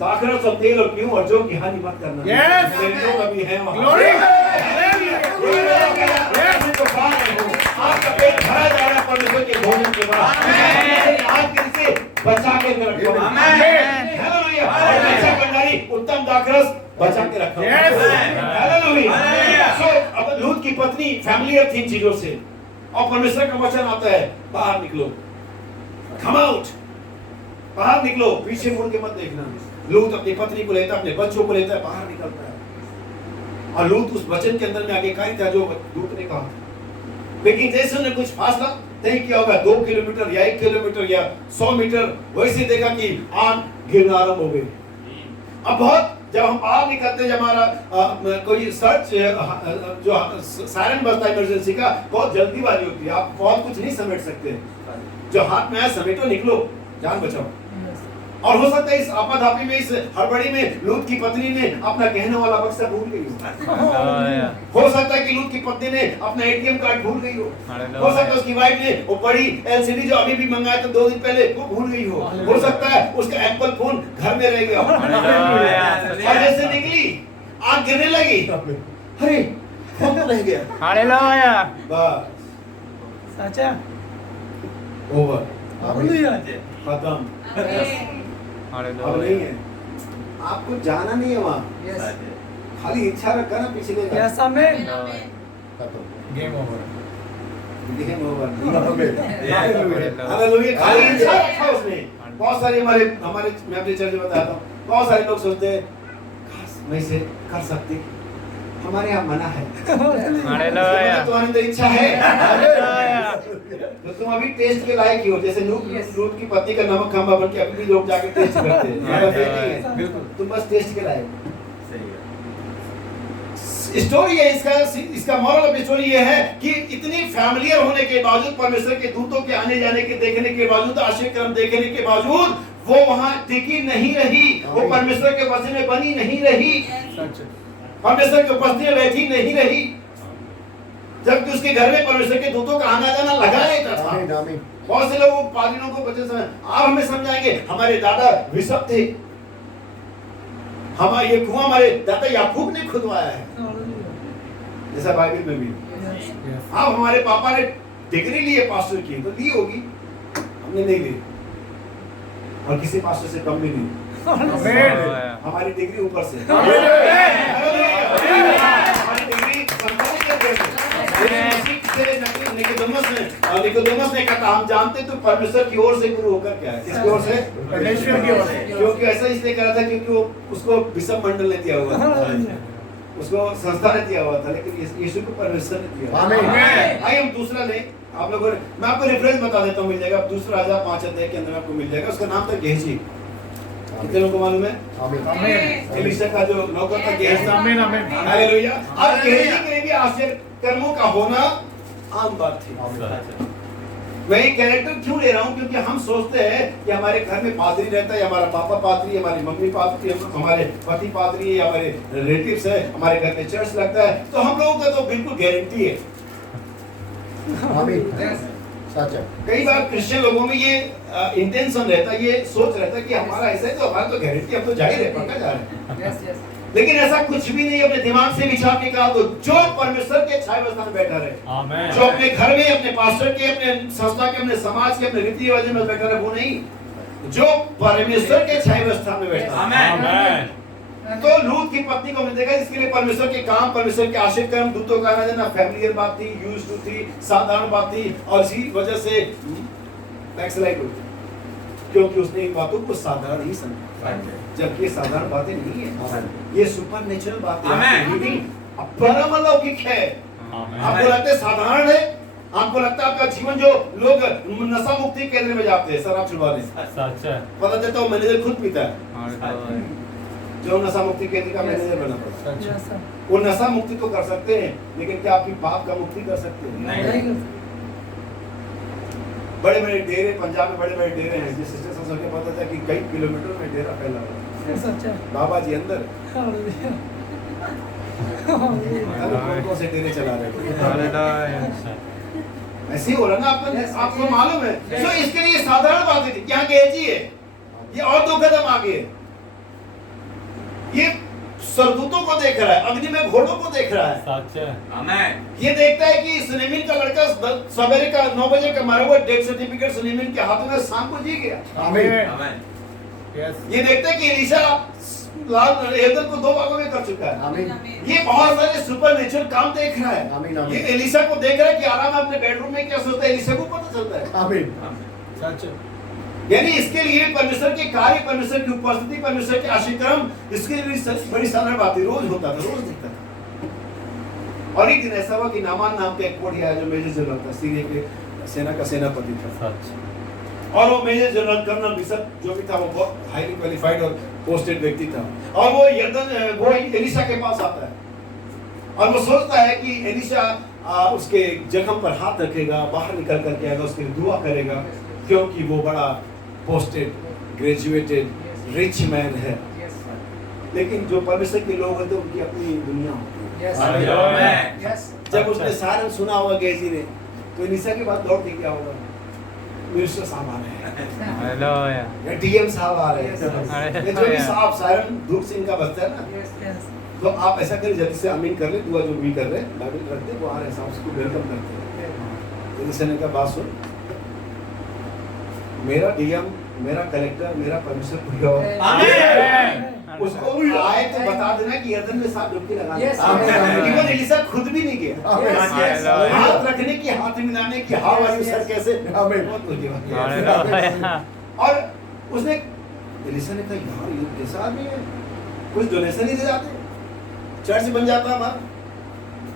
दाखरस और तेल और क्यों और जो की हानि मत करना। Yes. मेरे लोग अभी हैं वहाँ। Glory. तो खा रहे हो, आपका पेट भरा जा रहा है परमेश्वर के भोजन के बाद। आज के से बचा के रखो। हालेलुया। और बचा भंडारी उत्तम दाखरस बचा के रखो। हालेलुया। सो अब लूत की पत्नी फैमिलियर थी चीजों से, और परमेश्वर का वचन आता है बाहर निकलो, कम आउट, बाहर निकलो, पीछे मुड़ के मत देखना। लूत अपनी पत्नी को लेता, अपने बच्चों को लेता है, बाहर निकलता है। और लूत उस वचन के अंदर में आज्ञाकारी था जो लूत ने कहा। लेकिन जैसे उन्होंने कुछ फासला तय किया होगा, 2 किलोमीटर या 1 किलोमीटर या 100 मीटर, वैसे देखा कि आग गिरना आरंभ हो गई। अब बहुत जब हम बाहर निकलते, जब हमारा कोई सर्च जो सायरन बजता है इमरजेंसी का, बहुत जल्दीबाजी होती है, आप बहुत कुछ नहीं समेट सकते। जो हाथ में आया समेटो, निकलो, जान बचाओ। और हो सकता है इस आपाधापी में, इस हड़बड़ी में लूत की पत्नी ने अपना कहने वाला बक्सा भूल गई हो सकता है कि लूत की पत्नी ने अपना एटीएम कार्ड भूल गई हो सकता है उसकी वाइफ ने वो बड़ी एलसीडी जो अभी भी मंगाया था 2 दिन पहले, वो भूल गई हो सकता है उसका एप्पल फोन घर में रह गया हो। और जैसे निकली आग गिरने लगी, अरे फोन तो रह गया, हालेलुया, बस सच्चा ओवर, हालेलुया, खत्म। अब नहीं है, आपको जाना नहीं है वहाँ, खाली इच्छा रखा ना पिछले yes amen, game over, game over, hallelujah. खाली इच्छा रखा उसने। बहुत सारे हमारे मैं अपने चर्च में बताता हूँ, बहुत सारे लोग सोचते हैं काश मैं इसे कर सकती, हमारे यहाँ मना है। तुम्हारी तो इच्छा है तो तुम अभी टेस्ट के लायक ही हो। जैसे लूत की पत्नी का नमक खंबा बन के अभी भी लोग जाके टेस्ट करते हैं, तुम बस टेस्ट के लायक। स्टोरी है इसका मॉरल ऑफ स्टोरी ये है कि इतनी फैमिलियर होने के बावजूद, परमेश्वर के दूतों के आने जाने के देखने के बावजूद, आश्चर्य क्रम देखने के बावजूद, वो वहां टिकी नहीं रही, वो परमेश्वर के वचन में बनी नहीं रही, परमेश्वर के उपस्थिति में बैठी नहीं रही, जबकि उसके घर में परमेश्वर के दूतों का आना जाना लगा रहता था। बहुत से लोग पादरियों को बच्चे समय आप हमें समझाएंगे, हमारे दादा विशप थे, हमारे ये कुआं हमारे दादा याकूब ने खुदवाया है, जैसा बाइबल में भी। आप हमारे पापा ने डिग्री ली है पास्टर की, तो ली होगी, हमने नहीं ली, और किसी पास्टर से कम भी नहीं। हमारी डिग्री ऊपर से, हमारी डिग्री निकोदेमस ने कहा हम जानते तो परमेश्वर की ओर से गुरु होकर क्या है, किसकी ओर से? परमेश्वर की ओर से। क्योंकि ऐसा इसलिए करा था क्योंकि वो उसको बिशप मंडल ने दिया हुआ था, उसको संस्था ने दिया हुआ था, लेकिन यीशु को परमेश्वर ने दिया। आमीन। आइए हम दूसरा लें, आप लोगों ने, मैं आपको रेफरेंस बता देता हूँ, मिल जाएगा, दूसरा राजा 5 अध्याय के अंदर आपको मिल जाएगा। उसका नाम था गेहजी। कितने लोगों को मालूम है? आमीन। एलीशा का जो नौकर था गेहजी। आमीन आमीन हालेलुया। अब गेहजी के लिए भी आश्चर्य कर्मों का होना आम बात थी। मैं ये कैरेक्टर क्यों ले रहा हूँ? क्योंकि हम सोचते हैं कि हमारे घर में पादरी रहता है, हमारा पापा पादरी, हमारी मम्मी पादरी, हमारे पति पादरी, हमारे रिलेटिव्स है, हमारे घर में चर्च लगता है, तो हम लोगों का तो बिल्कुल गारंटी है। कई बार क्रिश्चियन लोगों में ये इंटेंशन रहता है, ये सोच रहता है कि हमारा ऐसा है तो हमारा तो गारंटी, हम तो जाहिर है पक्का जा रहे हैं। लेकिन ऐसा कुछ भी नहीं। अपने दिमाग से विचार के कहा तो जो परमेश्वर के छाया स्थान में बैठा रहे, जो अपने घर में, अपने पास्टर के, अपने संस्था के, अपने समाज के, अपने रीति रिवाज में बैठा रहे, वो नहीं, जो परमेश्वर के छाया स्थान में बैठा है। तो लूत की पत्नी को हमने देखा, जिसके लिए परमेश्वर के काम, परमेश्वर के आशीर्वाद कर्म, दूतों का आना जाना फैमिलियर बात थी, यूज्ड टू थी, साधारण बात थी, और इसी वजह से बैकस्लाइड हुई, क्योंकि उसने इन बातों को साधारण ही समझा, जबकि ये साधारण बातें नहीं है, ये सुपरनेचुरल बातें हैं, परमलौकिक है। आपको लगता है साधारण है, आपको लगता है आपका जीवन, जो लोग नशा मुक्ति केंद्र में जाते हैं, शराब छुड़वाने, पता चलता है वो मैनेजर खुद पीता है, जो नशा मुक्ति केंद्र का मैनेजर बना पड़ा। वो नशा मुक्ति तो कर सकते हैं, लेकिन क्या आपकी पाप का मुक्ति कर सकते हैं? नहीं। बड़े बड़े डेरे, पंजाब में बड़े बड़े डेरे हैं, जिस स्टेशन से पता था कि कई किलोमीटर में डेरा फैला हुआ है। बाबा जी अंदर कौन से डेरे चला रहे हैं? ऐसे ही हो रहा ना, आपको मालूम है। तो इसके लिए साधारण बात है, यहाँ गेहजी है, ये और 2 कदम आगे है। ये सरदूतों को देख रहा है, अग्नि में घोड़ों को देख रहा है। सच आमेन। ये देखता है कि सुलेमान का लड़का सवेरे का 9 बजे का मारा हुआ डेथ सर्टिफिकेट सुलेमान के हाथों में शाम को जी गया। आमेन। ये देखता है कि एलीशा लाल एदर को 2 भागों में कर चुका है। ये बहुत सारे सुपर नेचुरल काम देख रहा है। ये एलीशा को देख रहा है कि आराम अपने बेडरूम में क्या सोचता है, एलीशा को पता चलता है। यानी इसके लिए परमेश्वर के कार्य, परमेश्वर की उपस्थिति, परमेश्वर के आशीर्वाद, इसके लिए बड़ी साधारण बात है। रोज होता था, रोज दिखता था। और एक दिन ऐसा हुआ कि नामान नाम का एक कोढ़ी आया जो मेजर जनरल था, सीरिया के सेना का सेनापति था। सच और वो मेजर जनरल कर्नल बिशप जो भी था वो बहुत हाईली क्वालिफाइड और पोस्टेड व्यक्ति था। और वो एलीशा के पास आता है और वो सोचता है कि एलीशा उसके जख्म पर हाथ रखेगा, बाहर निकल करके आएगा, उसके लिए दुआ करेगा, क्योंकि वो बड़ा पोस्टेड, ग्रेजुएटेड, रिच मैन है। लेकिन जो परमेश्वर के लोग होते हैं उनकी अपनी दुनिया होती है। जब उसने सारा सुना होगा गेजी ने, तो एलीशा के बाद लौट के क्या होगा, मिनिस्टर साहब आ रहे हैं, हालेलुया, या डीएम साहब आ रहे हैं, जो भी साहब सायरन दूर से इनका बचता है ना, तो आप ऐसा करें जल्दी से आमीन कर ले, दुआ जो भी कर रहे हैं बाइबल रख दे, वो आ रहे हैं, साहब उसको वेलकम करते हैं। एलीशा ने कहा बात सुन, मेरा डीएम, मेरा कलेक्टर, मेरा परमेश्वर कोई और, आमेन। उसको आए तो बता देना कि यर्दन में 7 डुबकी लगा दे। आमीन। इवन एलीशा खुद भी नहीं गया, हाथ रखने की, हाथ मिलाने की, हाउ आर यू सर कैसे, बहुत कुछ किया। और उसने एलीशा ने कहा यार ये कैसा आदमी है, कुछ डोनेशन ही दे जाते, चर्च बन जाता हमारा,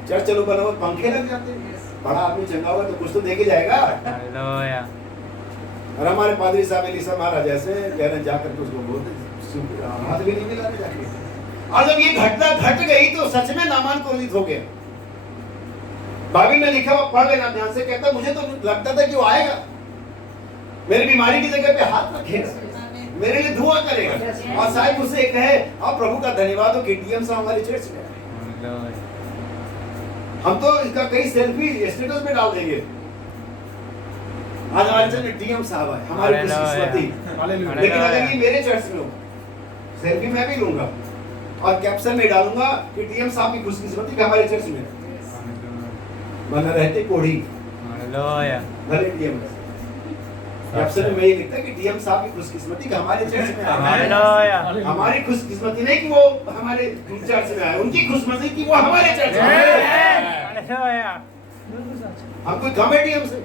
चर्च चलो बना हुआ, पंखे लग जाते, बड़ा आदमी चंगा होगा तो कुछ तो दे के जाएगा। हालेलुया। और हमारे पादरी साहब एलीशा महाराज ऐसे कह रहे जाकर के उसको बोलते, हाथ भी नहीं मिला जाके। और जब ये घटना घट गई तो सच में नामान क्रोधित हो गया। बाइबल में लिखा हुआ पढ़ लेना ध्यान से, कहता मुझे तो लगता था कि वो आएगा, मेरी बीमारी की जगह पे हाथ रखेगा, मेरे लिए दुआ करेगा, और शायद मुझसे कहे अब प्रभु का धन्यवाद हो कि डीएम साहब हमारी चर्च में आए। हम तो इसका कई सेल्फी स्टेटस में डाल देंगे, आज हमारे चर्च में डीएम साहब आए, हमारी खुशकिस्मती। लेकिन अगर ये मेरे चर्च में हो, सेल्फी मैं भी लूंगा और कैप्शन में डालूंगा कि डीएम साहब की खुशकिस्मती कि हमारे चर्च में वरना रहते कोढ़ी, भले डीएम कैप्शन में ये लिखता कि डीएम साहब की खुशकिस्मती कि हमारे चर्च में आए। हमारी खुशकिस्मती नहीं कि वो हमारे चर्च में आए, उनकी खुशकिस्मती कि वो हमारे चर्च में आए। हम कोई कम है डीएम से,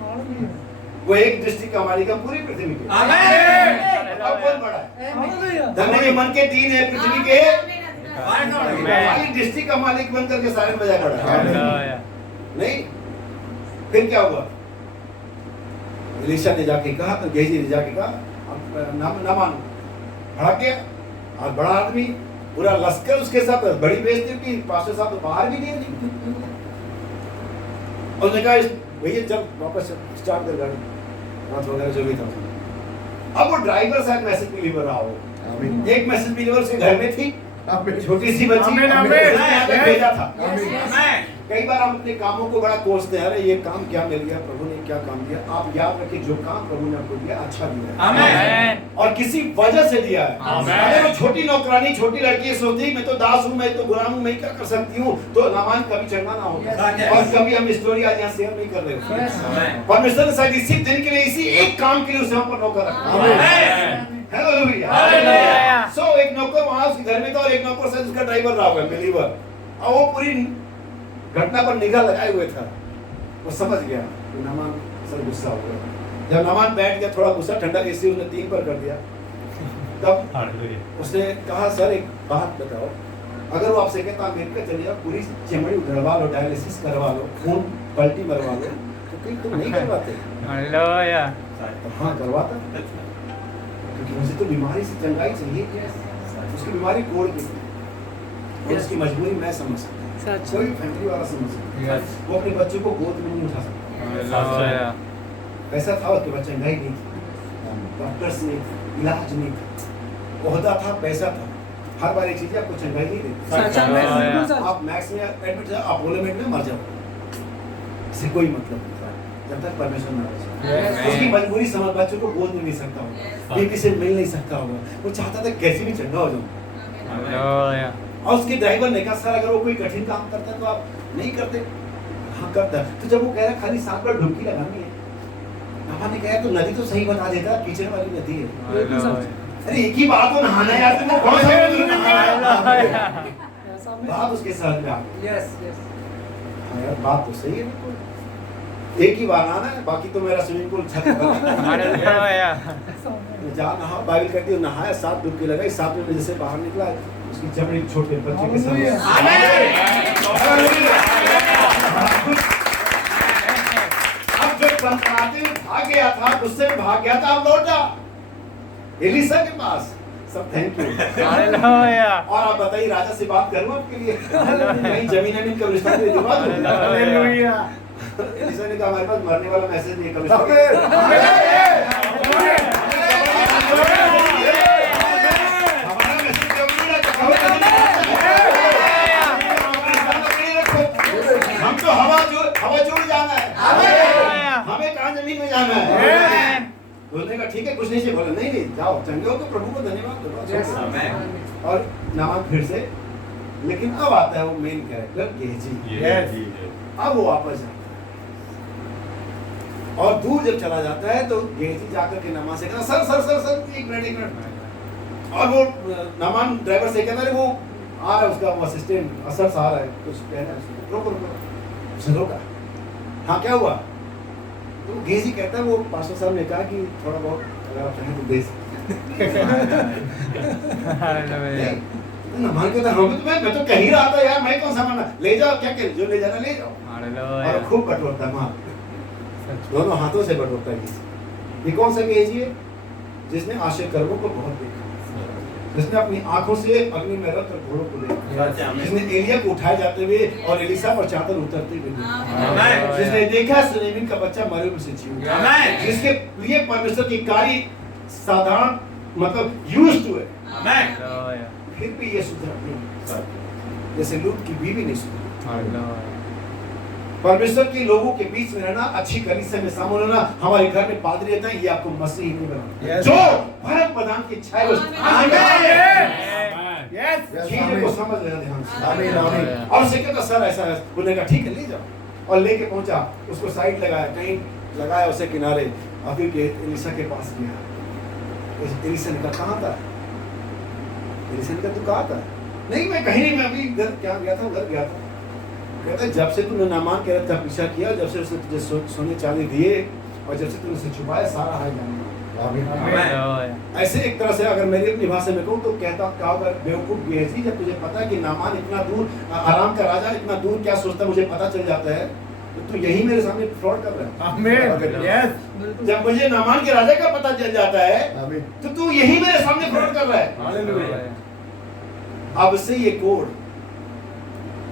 वो एक डिस्ट्रिक्ट का मालिक है पूरी पृथ्वी के। आमेन। अब कौन बड़ा है? धन्य के मन के 3 है पृथ्वी के, मालिक डिस्ट्रिक्ट का मालिक बन करके सारे बजा पड़ा है। नहीं, फिर क्या हुआ? एलीशा ने जाके कहा, तो गेहजी ने जाके कहा, अब नामान भड़क गया, और बड़ा आदमी, पूरा लश्कर उसके साथ, बड़ी बेइज्जती की, पास्टर साहब तो बाहर भी नहीं। उसने कहा भैया चल वापस स्टार्ट कर गाड़ी, रात वगैरह जो भी था। अब वो ड्राइवर शायद मैसेज डिलीवर रहा हो, एक मैसेज डिलीवर उसके घर में थी, छोटी सी बच्ची भेजा था। कई बार हम अपने कामों को बड़ा कोसते हैं, अरे ये काम क्या मिल गया, प्रभु ने क्या काम दिया। आप याद रखिए जो काम प्रभु ने आपको दिया अच्छा दिया है, और किसी वजह से दिया है। अगर वो छोटी नौकरानी, छोटी लड़की सोचती मैं तो दास हूँ, मैं तो गुलाम हूँ, मैं क्या कर सकती हूँ, तो नामान कभी चंगा ना होता। और कभी हम स्टोरी आज यहाँ शेयर नहीं कर रहे। परमेश्वर ने शायद इसी दिन के लिए, इसी एक काम के लिए उसे हम पर नौकर रखा। हालेलुया। सो एक नौकर वहां उसके घर में था, और एक नौकर शायद उसका ड्राइवर रहा होगा, बिलीवर, और वो पूरी घटना पर निगाह लगाए हुए था। वो समझ गया कि नामान सर गुस्सा हो गया। जब नामान बैठ गया, थोड़ा गुस्सा ठंडा इसी उसने 3 पर कर दिया, तब उसने कहा सर एक बात बताओ, अगर वो आपसे कहता अमेरिका चले जाओ, पूरी चमड़ी उधड़वा लो, डायलिसिस करवा लो, खून पलटी मरवा लो, तो कहीं तुम नहीं करवाते? हाँ करवाता, क्योंकि मुझे तो बीमारी से चंगाई चाहिए। उसकी बीमारी कोड़ की थी, और उसकी मजबूरी मैं समझ सकता, कोई फैमिली वाला समझ सकता। वो अपने बच्चों को गोद में नहीं उठा सकता। पैसा था उसके बच्चे चंगाई नहीं थी, डॉक्टर्स ने इलाज नहीं था, ओहदा था, पैसा था, हर बार एक चीज आपको चंगाई नहीं देती। आप मैक्स में एडमिट जाओ, अपोलो में मर जाओ, इससे कोई मतलब नहीं था जब तक परमेश्वर ना रहे। उसकी मजबूरी समझ, बच्चों को गोद में नहीं सकता होगा, बीवी से मिल नहीं सकता होगा, वो चाहता था कैसे भी चंगा हो जाऊं। हालेलुया। और उसके ड्राइवर ने कहा सर अगर वो कोई कठिन काम करता है तो आप नहीं करते? हाँ करता है। तो जब वो कह रहा खाली 7 बार डुबकी लगानी है, पापा ने कहा तो नदी तो सही बता देता, कीचड़ वाली नदी है। हालेलुया। अरे एक ही बात हो नहाना यार, तुमको कौन सा हालेलुया। ऐसा में बात उसके साथ में आ गई। यस यस हाँ यार बात तो सही है बिल्कुल। एक ही बार आना है, बाकी तो मेरा स्विमिंग पूल छत पर है। हालेलुया। ऐसा में जा नहा, बाइबल कहती है नहाया, 7 डुबकी लगाई, 7वें में जैसे बाहर निकला उसकी चमड़ी छोटे बच्चे के सामने। अब जब कनकनाते हुए भाग गया था, गुस्से में भाग गया था, अब लौट जा एलिसा के पास। सब थैंक यू। हालेलुया। और आप बताइए राजा से बात करूं आपके लिए? नहीं जमीन का रिश्ता दे दूंगा। हालेलुया। एलिसा ने कहा हमारे पास मरने वाला मैसेज नहीं है, कभी हमारा मैसेज कभी हम तो हवा जोड़ जाना है, हमें कहाँ जमीन में जाना है। बोलने का ठीक है कुछ नहीं चाहिए, बोला नहीं नहीं जाओ, चंगे हो तो प्रभु को धन्यवाद दो। और नामान फिर से, लेकिन अब आता है वो मेन कैरेक्टर गेहजी। अब वो वापस जाता है और दूर जब चला जाता है तो गेहजी जाकर के नामान से कहता सर सर सर सर एक मिनट। और वो नामान ड्राइवर से कहता है वो आ रहा है, उसका वो असिस्टेंट असर से आ रहा है, कुछ कहना है उसको, रुको रुको। उसने रोका, हाँ क्या हुआ? तो गेहजी कहता है वो पास्टर साहब ने कहा कि थोड़ा बहुत अगर आप चाहें तो दे सकते। नामान कहता हाँ मैं तो कह ही रहा था यार, मैं कौन सा माना, ले जाओ क्या कह, जो ले जाना ले जाओ। और खूब बटोरता है वहाँ, दोनों हाथों से बटोरता है। ये कौन सा गेहजी है? जिसने आश्चर्य कर्मों को बहुत देखा, जिसने अपनी आंखों से अग्नि में रथ और घोड़ों को देखा, जिसने एलिया को उठाए जाते हुए और एलिसा पर चादर उतरते हुए देखा, जिसने देखा सुलेमान का बच्चा मरे हुए से जी उठा, जिसके लिए परमेश्वर की कार्य साधारण मतलब यूज्ड टू है, फिर भी ये सुधरा नहीं, जैसे लूत की बीवी नहीं सुधरी। परमेश्वर के लोगों के बीच में रहना, अच्छी कलीसिया में शामिल होना, हमारे घर में पादरी रहता है, ये आपको मसीही नहीं बनाता। जो परम प्रधान की इच्छा है चीज़ों को समझ लेना ध्यान से। आमीन आमीन। और उसे कहता सर ऐसा है, बोलने का ठीक है ले जाओ, और लेके पहुंचा, उसको साइड लगाया, कहीं लगाया उसे किनारे, और फिर एलिसा के पास गया। एलिसा ने कहा कहाँ था? एलिसा ने कहा तू कहाँ था? नहीं मैं कहीं नहीं, मैं अभी घर क्या गया था, उधर गया था। कहता है जब से तूने नामान के रथ का पीछा किया, जब से उसने तुझे सोने चांदी दिए और जब से तूने उसे छुपाया, सारा हाल जाना। ऐसे एक तरह से अगर मेरी अपनी भाषा में कहूँ तो कहता अगर बेवकूफ गेहजी, जब तुझे पता है कि नामान इतना दूर, आराम का राजा इतना दूर क्या सोचता मुझे पता चल जाता है, तो तू यही मेरे सामने फ्रॉड कर रहा है। जब मुझे नामान के राजा का पता चल जाता है तो तू यही मेरे सामने फ्रॉड कर रहा है। अब से ये कोड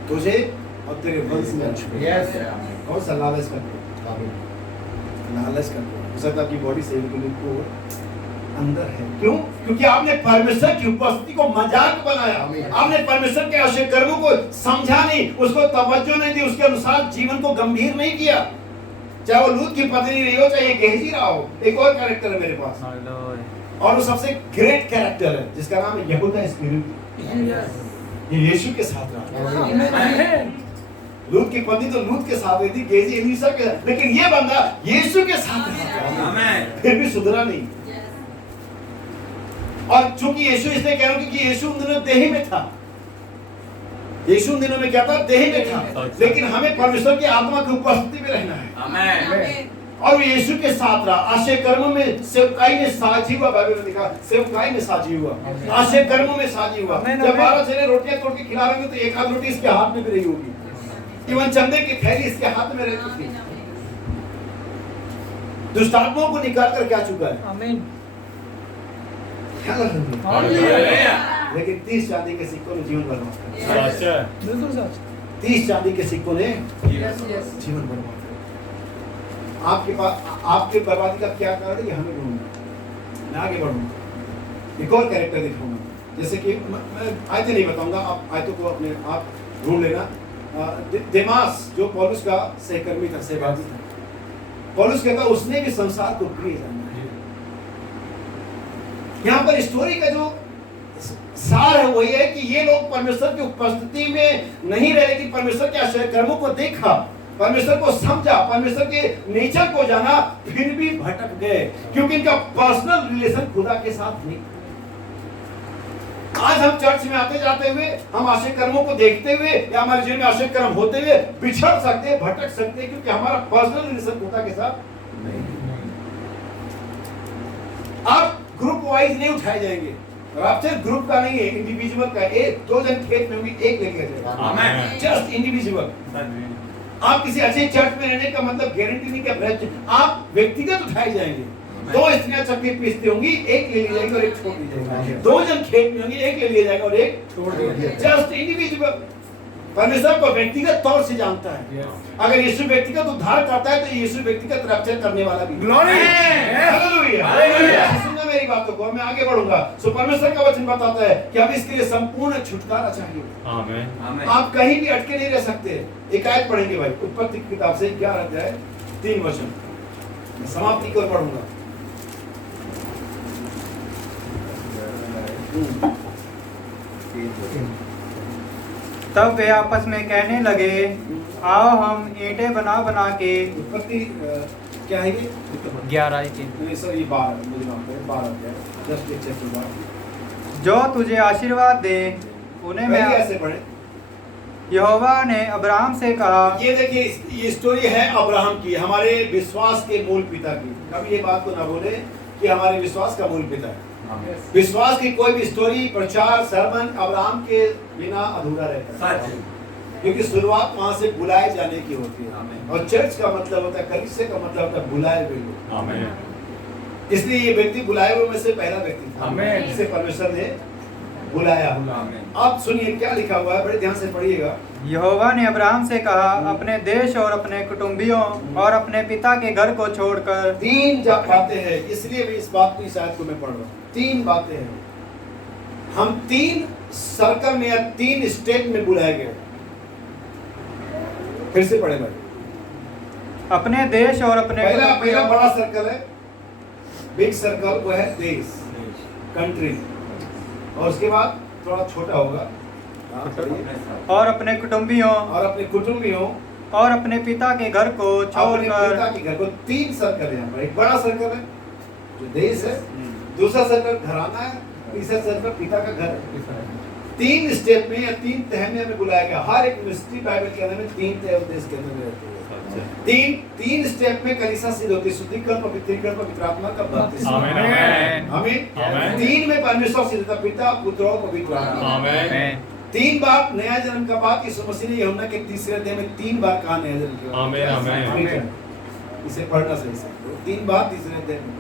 तुझे और तेरे वंश में कौन सा लालच करते, लालच करते हो सकता आपकी बॉडी से बिल्कुल अंदर है। क्यों? क्योंकि आपने परमेश्वर की उपस्थिति को मजाक बनाया, आपने परमेश्वर के आश्चर्य कर्मों को समझा नहीं, उसको तवज्जो नहीं दी, उसके अनुसार जीवन को गंभीर नहीं किया। चाहे वो लूत की पत्नी रही हो, चाहे ये गेहजी रहा हो। एक और कैरेक्टर है मेरे पास, और वो सबसे ग्रेट कैरेक्टर है जिसका नाम है यहूदा इस्करियोती। ये यीशु के साथ रहा। लूत की पत्नी तो लूत के साथ रही थी, गेहजी एलिसा के साथ, लेकिन ये बंदा यीशु के साथ रहा, फिर भी सुधरा नहीं। और चूंकि यीशु इसलिए कह रहा हूं क्योंकि यीशु उन दिनों देही में था। यीशु उन दिनों में क्या था? देही में था। लेकिन हमें परमेश्वर की आत्मा की उपस्थिति में रहना है। आमीन। और वो यीशु के साथ रहा। आश्चर्य कर्मों में सेवकाई में साझी हुआ, बाइबल में लिखा सेवकाई में साझी हुआ, आश्चर्य कर्मों में साझी हुआ। जब 12 जने रोटियां तोड़ के खिला रहे थे तो एक आध रोटी इसके हाथ में भी रही होगी, इवन चंदे की थैली इसके हाथ में रहती थी। दुष्टात्माओं को निकाल कर क्या चुका है? आमीन। लेकिन 30 चांदी के सिक्कों ने जीवन बर्बाद कर दिया। 30 चांदी के सिक्कों ने जीवन बर्बाद कर दिया। आपके पास आपके बर्बादी का क्या कारण है, ये हमें ढूंढना। मैं आगे बढ़ूंगा, एक और कैरेक्टर दिखाऊंगा, जैसे कि मैं आयतें नहीं बताऊंगा, आप आयतों को अपने आप ढूंढ लेना। देमास जो पौलुस का सहकर्मी था, सहभागी था, पौलुस कहता उसने भी संसार को प्रिय जाना है। यहाँ पर स्टोरी का जो सार है वही है कि ये लोग परमेश्वर की उपस्थिति में नहीं रहे, लेकिन परमेश्वर के आश्चर्य कर्मों को देखा, परमेश्वर को समझा, परमेश्वर के नेचर को जाना, फिर भी भटक गए क्योंकि इनका पर्सनल रिलेशन खुदा के साथ नहीं। आज हम चर्च में आते जाते हुए, हम आश्चर्य कर्मों को देखते हुए या हमारे जीवन में आश्चर्य कर्म होते हुए बिछड़ सकते हैं, भटक सकते हैं, क्योंकि हमारा पर्सनल रिलेशन खुदा के साथ नहीं। आप ग्रुप वाइज नहीं उठाए जाएंगे, राप्चर ग्रुप का नहीं है, इंडिविजुअल का। एक दो जन खेत में होंगे, एक लेके जाएगा, आमीन। Just individual. आप किसी अच्छे चर्च में रहने का मतलब गारंटी नहीं कि आप व्यक्तिगत उठाए जाएंगे। दो स्त्रियां चक्की पीसती होंगी, एक ले ली जाएगी और एक छोड़ दी जाएगी। दो जन खेत में होंगे, एक ले लिया जाएगा और एक छोड़ दिया जाएगा। Just individual. परमेश्वर को व्यक्तिगत तौर से जानता है। अगर यीशु व्यक्तिगत उद्धार करता है तो यीशु व्यक्तिगत रक्षा करने वाला भी। Glory, hallelujah. सुनना मेरी बातों को, मैं आगे बढ़ूंगा। सो परमेश्वर का वचन बताता है कि हमें इसके लिए संपूर्ण छुटकारा चाहिए। आमीन। आप कहीं भी अटके नहीं रह सकते। एक आयत पढ़ेंगे भाई, उत्पत्ति की किताब से 11 अध्याय 3 वचन, मैं समाप्ति की ओर पढ़ूंगा। तब वे आपस में कहने लगे, आओ हम ईंटें बना बना के। उत्पत्ति क्या है ये? 11 सर ये 12 मुझे नाम है 12 अध्याय जस्ट एक चैप्टर 12। जो तुझे आशीर्वाद दे उन्हें मैं। ऐसे पढ़े। यहोवा ने अब्राहम से कहा। ये देखिए, ये स्टोरी है अब्राहम की, हमारे विश्वास के मूल पिता की। कभी ये बात को ना बोले कि हमारे विश्वास का मूल पिता है। विश्वास की कोई भी स्टोरी, प्रचार, सरमन अब्राहम के बिना अधूरा रहता है, क्योंकि शुरुआत वहां से बुलाए जाने की होती है। और चर्च का मतलब होता है, कलीसिया का मतलब होता है बुलाए हुए लोग। इसलिए ये व्यक्ति बुलाए हुए में से पहला व्यक्ति था जिसे परमेश्वर ने बुलाया। अब सुनिए क्या लिखा हुआ है, बड़े ध्यान से पढ़िएगा। यहोवा ने अब्राहम से कहा, अपने देश और अपने कुटुंबियों और अपने पिता के घर को छोड़कर। 3 बातें हैं, इसलिए भी इस बात की शायद को मैं पढ़ रहा हूँ। 3 बातें हैं। हम 3 सर्कल में या 3 स्टेप में बुलाए गए। फिर से पढ़े भाई। अपने देश और अपने पहला बड़ा सर्कल है, बिग सर्कल, वो है देश, कंट्री। और उसके बाद थोड़ा छोटा होगा, और अपने कुटुंबियों और अपने कुटुंबियों और अपने पिता के घर को छोड़कर। पिता के घर को 3 सर्कल है यहाँ पर। एक बड़ा सर्कल है जो देश है, दूसरा सर्कल घराना है, तीसरा सर्कल पिता का घर है। 3 स्टेप में या 3 तह में हमें बुलाया गया। हर एक मिस्ट्री बाइबल के अंदर में 3 तह उद्देश्य के अंदर में रहती है। 3 स्टेप में कलीसिया सिद्ध होती है, शुद्धिकरण, पवित्रीकरण, पवित्र आत्मा का बपतिस्मा। आमीन। 3 में परमेश्वर सिद्ध होता है, पिता, पुत्र और पवित्र आत्मा। आमीन। 3 बार नया जन्म का बात यीशु मसीह ने यूहन्ना के 3 अध्याय में 3 बार कहा नया जन्म की। आमीन। इसे पढ़ना सही से। 3 बार 3 अध्याय में।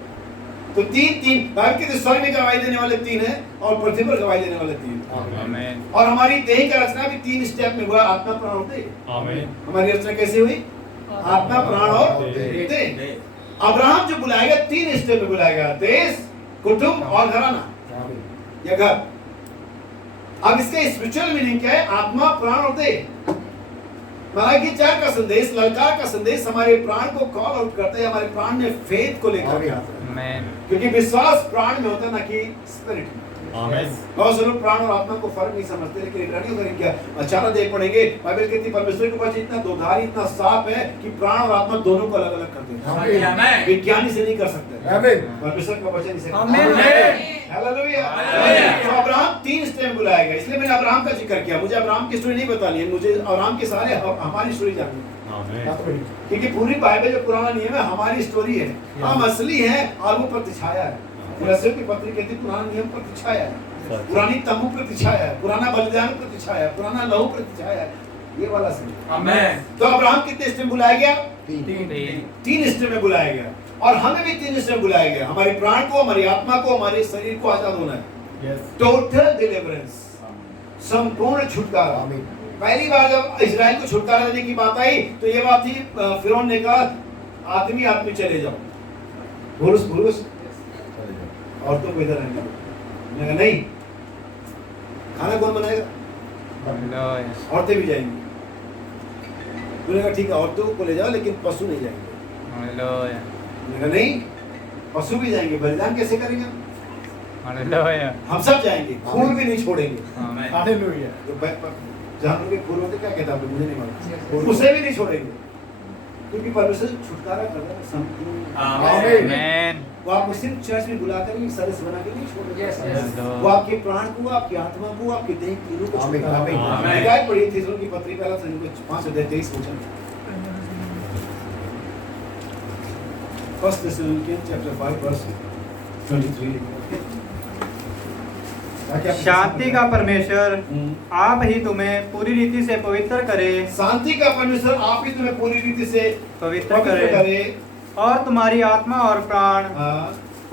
तो 3 बाइबल के स्वर्ग में गवाही देने वाले 3 हैं और पृथ्वी पर गवाही देने वाले 3। आमीन। और हमारी देह का रचना भी 3 स्टेप में हुआ, आत्मा, प्राण और देह। आमीन। हमारी रचना कैसे हुई? आत्मा, प्राण और देह। अब्राहम जो बुलाया गया 3 स्टेप में बुलाया गया, देश, कुटुंब और घराना या घर। अब इसका स्पिरिचुअल मीनिंग क्या है? आत्मा, प्राण और देह। मलाकी 4 का संदेश, ललकार का संदेश हमारे प्राण को कॉल आउट करता है, हमारे प्राण में फेथ को लेकर आता है। क्योंकि विश्वास प्राण में होता है, ना कि स्पिरिट में। बहुत से लोग प्राण और आत्मा को फर्क नहीं समझते, लेकिन इब्रानियों का क्या अचानक देख पढ़ेंगे, बाइबल कहती है परमेश्वर के पास इतना दोधारी, इतना साफ है कि प्राण और आत्मा दोनों को अलग अलग कर देता है। विज्ञानी से नहीं कर सकते। परमेश्वर का वचन इसे हालेलुया। तो अब्राहम 3 स्टेप में बुलाया गया, इसलिए मैंने अब्राहम का जिक्र किया। मुझे अब्राहम की स्टोरी नहीं बतानी है, मुझे अब्राहम के सारे हमारी स्टोरी जाननी है, क्योंकि पूरी बाइबल जो पुराना नियम है हमारी स्टोरी है। हम असली हैं और वो प्रतिछाया है। कुलस्तियों की पत्री कहती पुराना नियम प्रतिछाया है, पुरानी तंबू प्रतिछाया है, पुराना बलिदान प्रतिछाया है, पुराना लहू प्रतिछाया है, ये वाला सही। आमीन। तो अब्राहम कितने स्टेप में बुलाया गया? 3 स्टेप में बुलाया गया। और हमें भी 3 स्टेप में बुलाया गया। हमारे प्राण को, हमारी आत्मा को, हमारे शरीर को आजाद होना है। टोटल डिलीवरेंस, संपूर्ण छुटकारा। पहली बार जब इजराइल को छुटकारा देने की बात आई तो ये बात थी, फिरौन ने कहा आदमी आदमी चले जाओ, पुरुष पुरुष औरतों को इधर रहने दो। मैंने कहा नहीं, खाना कौन बनाएगा? औरतें भी जाएंगी। तूने कहा ठीक है, औरतों को ले जाओ लेकिन पशु नहीं जाएंगे। मैंने कहा नहीं, पशु भी जाएंगे, बलिदान कैसे करेंगे? हालेलुया हम सब जाएंगे, खून भी नहीं छोड़ेंगे। Amen hallelujah. तो जानवर के खून होते क्या कहता है मुझे नहीं मालूम, उसे भी नहीं छोड़ेंगे क्योंकि परमेश्वर छुटकारा कर रहा है संपूर्ण। आमेन वो आपको सिर्फ चर्च में बुलाकर ही सदस्य बना के नहीं छोड़ेगा। Yes. वो आपके प्राण को, आपकी आत्मा को, आपके देह तीनों को छुटकारा देगा। आमीन। हिदायत पढ़ी थी की पत्री पहला Thessalonians 5:23 वचन। First Thessalonians chapter 5 verse 23। शांति का परमेश्वर आप ही तुम्हें पूरी रीति से पवित्र करे, शांति का परमेश्वर आप ही तुम्हें पूरी रीति से पवित्र करे और तुम्हारी आत्मा और प्राण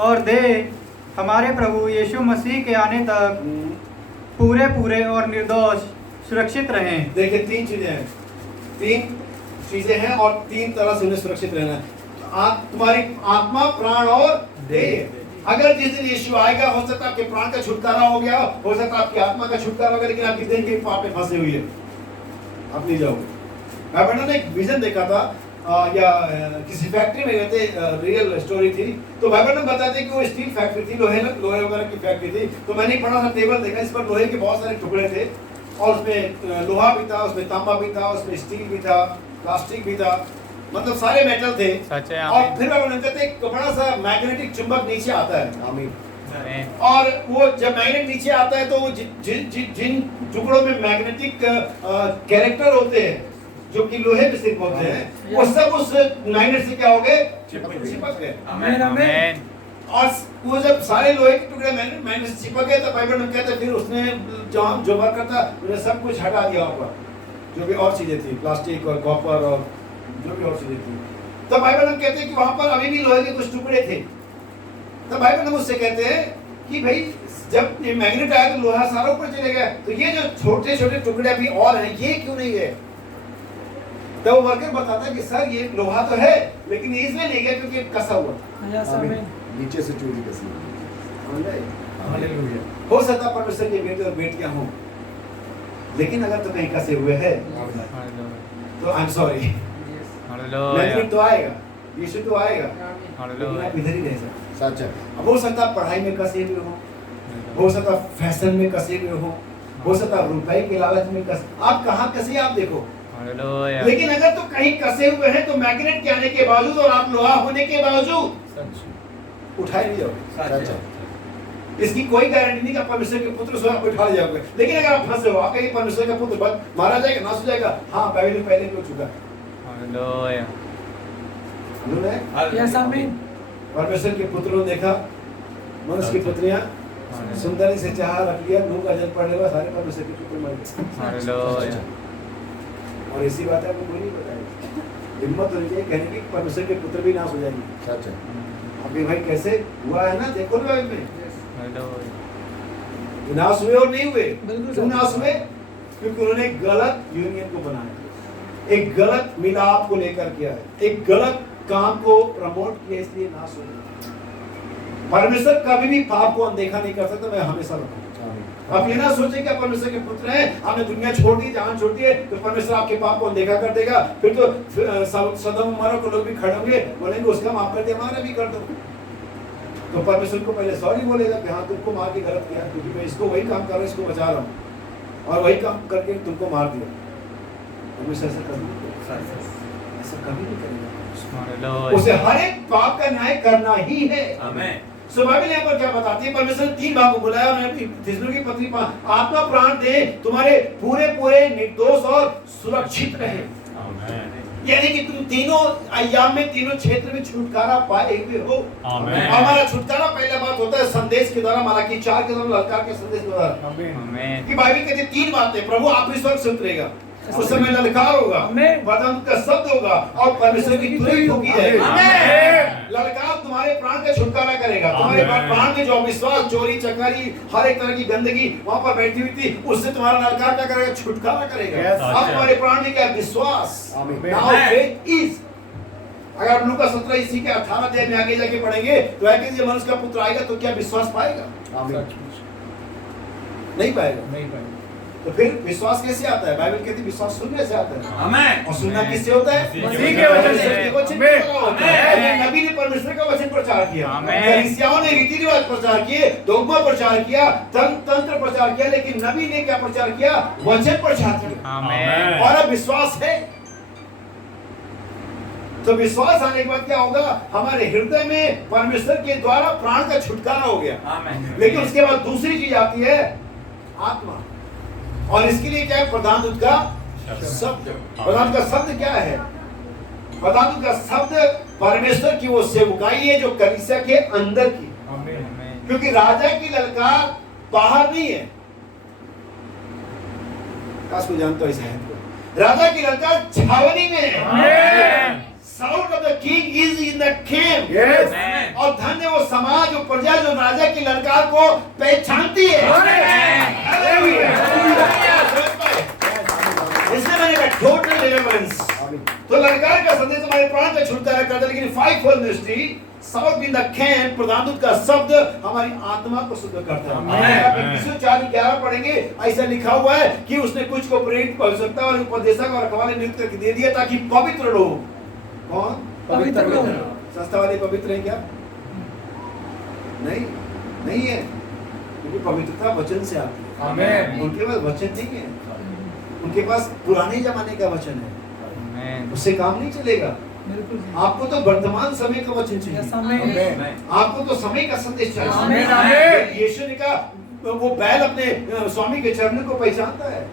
और देह हमारे प्रभु यीशु मसीह के आने तक पूरे पूरे और निर्दोष सुरक्षित रहें। देखिए तीन चीजें हैं और तीन तरह से उन्हें सुरक्षित रहना है। तुम्हारी आत्मा, प्राण और देह। अगर जिस दिन यीशु आएगा, हो सकता है आपके प्राण का छुटकारा हो गया, हो सकता है आपकी आत्मा का छुटकारा हो गया, लेकिन आपकी देह के पाप में फंसे हुई है, आप नहीं जाओगे। मैंने ने एक विजन देखा था या किसी फैक्ट्री में गए थे, रियल स्टोरी थी। तो बाइबल में बताते कि वो स्टील फैक्ट्री थी, लोहे वगैरह की फैक्ट्री थी। तो मैंने एक बड़ा सा टेबल देखा, इस पर लोहे के बहुत सारे टुकड़े थे और उसमें लोहा भी था, उसमें तांबा भी था, उसमें स्टील भी था, प्लास्टिक भी था, मतलब सारे मेटल थे। सच है। और फिर बाइबल कहते एक बड़ा सा मैग्नेटिक चुंबक नीचे आता है। आमीन। आमीन और वो जब मैग्नेट नीचे आता है तो वो जिन टुकड़ों में मैग्नेटिक कैरेक्टर होते हैं जो कि लोहे में स्थित होते हैं, वो सब उस मैग्नेट से क्या हो गए? चिपक गए। आमेन आमेन और वो जब सारे लोहे के टुकड़े मैग्नेट से चिपक गए तो बाइबल में कहते फिर उसने जो वर्कर था उसने सब कुछ हटा दिया ऊपर, जो भी और चीजें थी, प्लास्टिक और कॉपर और जो भी और चीजें थी। तो बाइबल में कहते हैं कि वहां पर अभी भी लोहे के कुछ टुकड़े थे। तो बाइबल में मुझसे कहते हैं कि भाई जब ये मैग्नेट आया तो लोहा सारा ऊपर चले गया, तो ये जो छोटे छोटे टुकड़े अभी और हैं, ये क्यों नहीं गए? तो वो वर्कर बताता है कि सर ये लोहा तो है, लेकिन ये इसलिए नहीं गया क्योंकि कसा हुआ था, नीचे से चोरी कसी। हालेलुया। हो सकता परमेश्वर के बेटे और बेटियां हों, लेकिन अगर तो कहीं कसे हुए हैं तो आई एम सॉरी। मैग्नेट तो आएगा, यीशु तो आएगा, लेकिन आप इधर ही रह सकते। सच है। अब हो सकता पढ़ाई में कसे हुए हो सकता फैशन में कसे हुए हो सकता रुपए के लालच में आप कहाँ कसे आप देखो। लेकिन अगर तो कहीं कसे हुए हैं तो मैग्नेट के आने के बावजूद और आप लोहा होने के बावजूद उठाए नहीं जाओगे। इसकी कोई गारंटी नहीं कि आप परमेश्वर के पुत्र स्वयं उठा ले जाओगे। लेकिन अगर आप फंसे हो, आप कहीं परमेश्वर का पुत्र बन मारा जाएगा, नाश हो जाएगा, हाँ बाइबल पहले भी हो चुका है। परमेश्वर के पुत्रों ने देखा, मनुष्य की पुत्रियां सुंदरी से चाह रख लिया, नूह का जल पड़ने हुआ, सारे परमेश्वर के पुत्र मर गए। और इसी बात है, आपको कोई नहीं बताएगा। हिम्मत होनी चाहिए कहने की परमेश्वर के पुत्र भी नाश हो जाएंगे। सच है। अभी भाई कैसे हुआ है ना, देखो ना बाइबल में नाश हुए और नहीं हुए। क्यों नाश हुए? क्योंकि उन्होंने गलत यूनियन को बनाया, एक गलत मिलाप को लेकर किया है, एक गलत काम को प्रमोट किया, इसलिए नाश हो गया। परमेश्वर कभी भी पाप को अनदेखा नहीं कर सकता। मैं हमेशा बताऊं, आप ये ना सोचें कि आप परमेश्वर के पुत्र हैं, आपने दुनिया छोड़ दी, जहां छोड़ दिए तो परमेश्वर आपके पाप को अनदेखा कर देगा। फिर तो सदम उमर को लोग भी खड़े होंगे, बोलेंगे उसका माफ कर दे, हमारा भी कर दो। तो परमेश्वर को पहले सॉरी बोलेगा कि हाँ तुमको मार के गलत किया, क्योंकि मैं इसको वही काम कर रहा हूँ, इसको बचा रहा हूँ, और वही काम करके तुमको मार दिया। परमेश्वर ऐसा कभी नहीं करेगा। उसे हर एक पाप का न्याय करना ही है। आमीन। सो बाइबल यहाँ पर क्या बताती है? परमेश्वर ने तीन भाग को बुलाया, थिस्सलुनीकी की पत्री आत्मा, प्राण, देह तुम्हारे पूरे पूरे निर्दोष और सुरक्षित रहे। यानी कि तुम तीनों अय्याम में, तीनों क्षेत्र में छुटकारा पाए हुए हो। हमारा छुटकारा पहला बात होता है संदेश के द्वारा, मलाकी 4 के द्वारा, ललकार के संदेश के द्वारा। कि बाइबल कहती है तीन बातें, प्रभु आप ही स्वर्ग से उतरेगा, उस समय ललकार होगा, वरदान का शब्द होगा और परमेश्वर की तुरही होगी है। ललकार तुम्हारे प्राण का छुटकारा करेगा। तुम्हारे प्राण में जो विश्वास, चोरी, चकारी, हर एक तरह की गंदगी वहां पर बैठी हुई थी, उससे तुम्हारा ललकार क्या करेगा? छुटकारा करेगा। अब तुम्हारे प्राण में क्या? विश्वास। Now faith is। अगर आप लूका 17 इसी के 18 अध्याय में आगे जाके पढ़ेंगे तो है कि मनुष्य का पुत्र आएगा तो क्या विश्वास पाएगा? नहीं पाएगा। तो फिर विश्वास कैसे आता है? बाइबल कहती है विश्वास सुनने से आता है। आमेन। और सुनना किससे होता है? मसीह के वचन से। मसीह के वचन के द्वारा होता है। नबी ने परमेश्वर का वचन प्रचार किया, आमेन। फरीसियों ने रीति रिवाज प्रचार किए, डोगमा प्रचार किया, तंत्र प्रचार किया, लेकिन नबी ने क्या प्रचार किया? वचन प्रचार किया। आमेन। और अब विश्वास है, तो विश्वास आने के बाद क्या होगा? हमारे हृदय में परमेश्वर के द्वारा प्राण का छुटकारा हो गया। आमेन। लेकिन उसके बाद दूसरी चीज आती है आत्मा, और इसके लिए क्या है? प्रधान दूत का शब्द। प्रधान का शब्द क्या है? प्रधान दूत का शब्द परमेश्वर की वो सेवकाई है जो कलीसिया के अंदर की, आमेन। क्योंकि राजा की ललकार बाहर नहीं है। काश को जानते हो इस आयत को? राजा की ललकार छावनी में है। Amen. Sound of the king is in the camp. Yes. और धन्य वो समाज, वो प्रजा जो राजा की ललकार को पहचानती है। इसलिए मैंने कहा टोटल डिलीवरेंस। तो ललकार का संदेश हमारे प्राण का छुटकारा करता है, लेकिन five fold ministry south in the camp, प्रधान दूत का शब्द हमारी आत्मा को शुद्ध करता है। आप इफिसियों 4:11 पढ़ेंगे, ऐसा लिखा हुआ है कि उसने कुछ को प्रेरित, भविष्यवक्ता और उपदेशक और रखवाले नियुक्त करके दे दिया ताकि पवित्र लोग। कौन पवित्र लोग। संस्था वाले पवित्र हैं क्या? नहीं, नहीं है, क्योंकि पवित्रता वचन से आती है। आमेन। उनके पास वचन नहीं है, उनके पास पुराने जमाने का वचन है, आमेन। उससे काम नहीं चलेगा। बिल्कुल जी। आपको तो वर्तमान समय का वचन चाहिए, यस, आमेन। आपको तो समय का संदेश चाहिए। आमेन, आमेन। यीशु ने कहा वो बैल अपने स्वामी के चरणों को पहचानता है,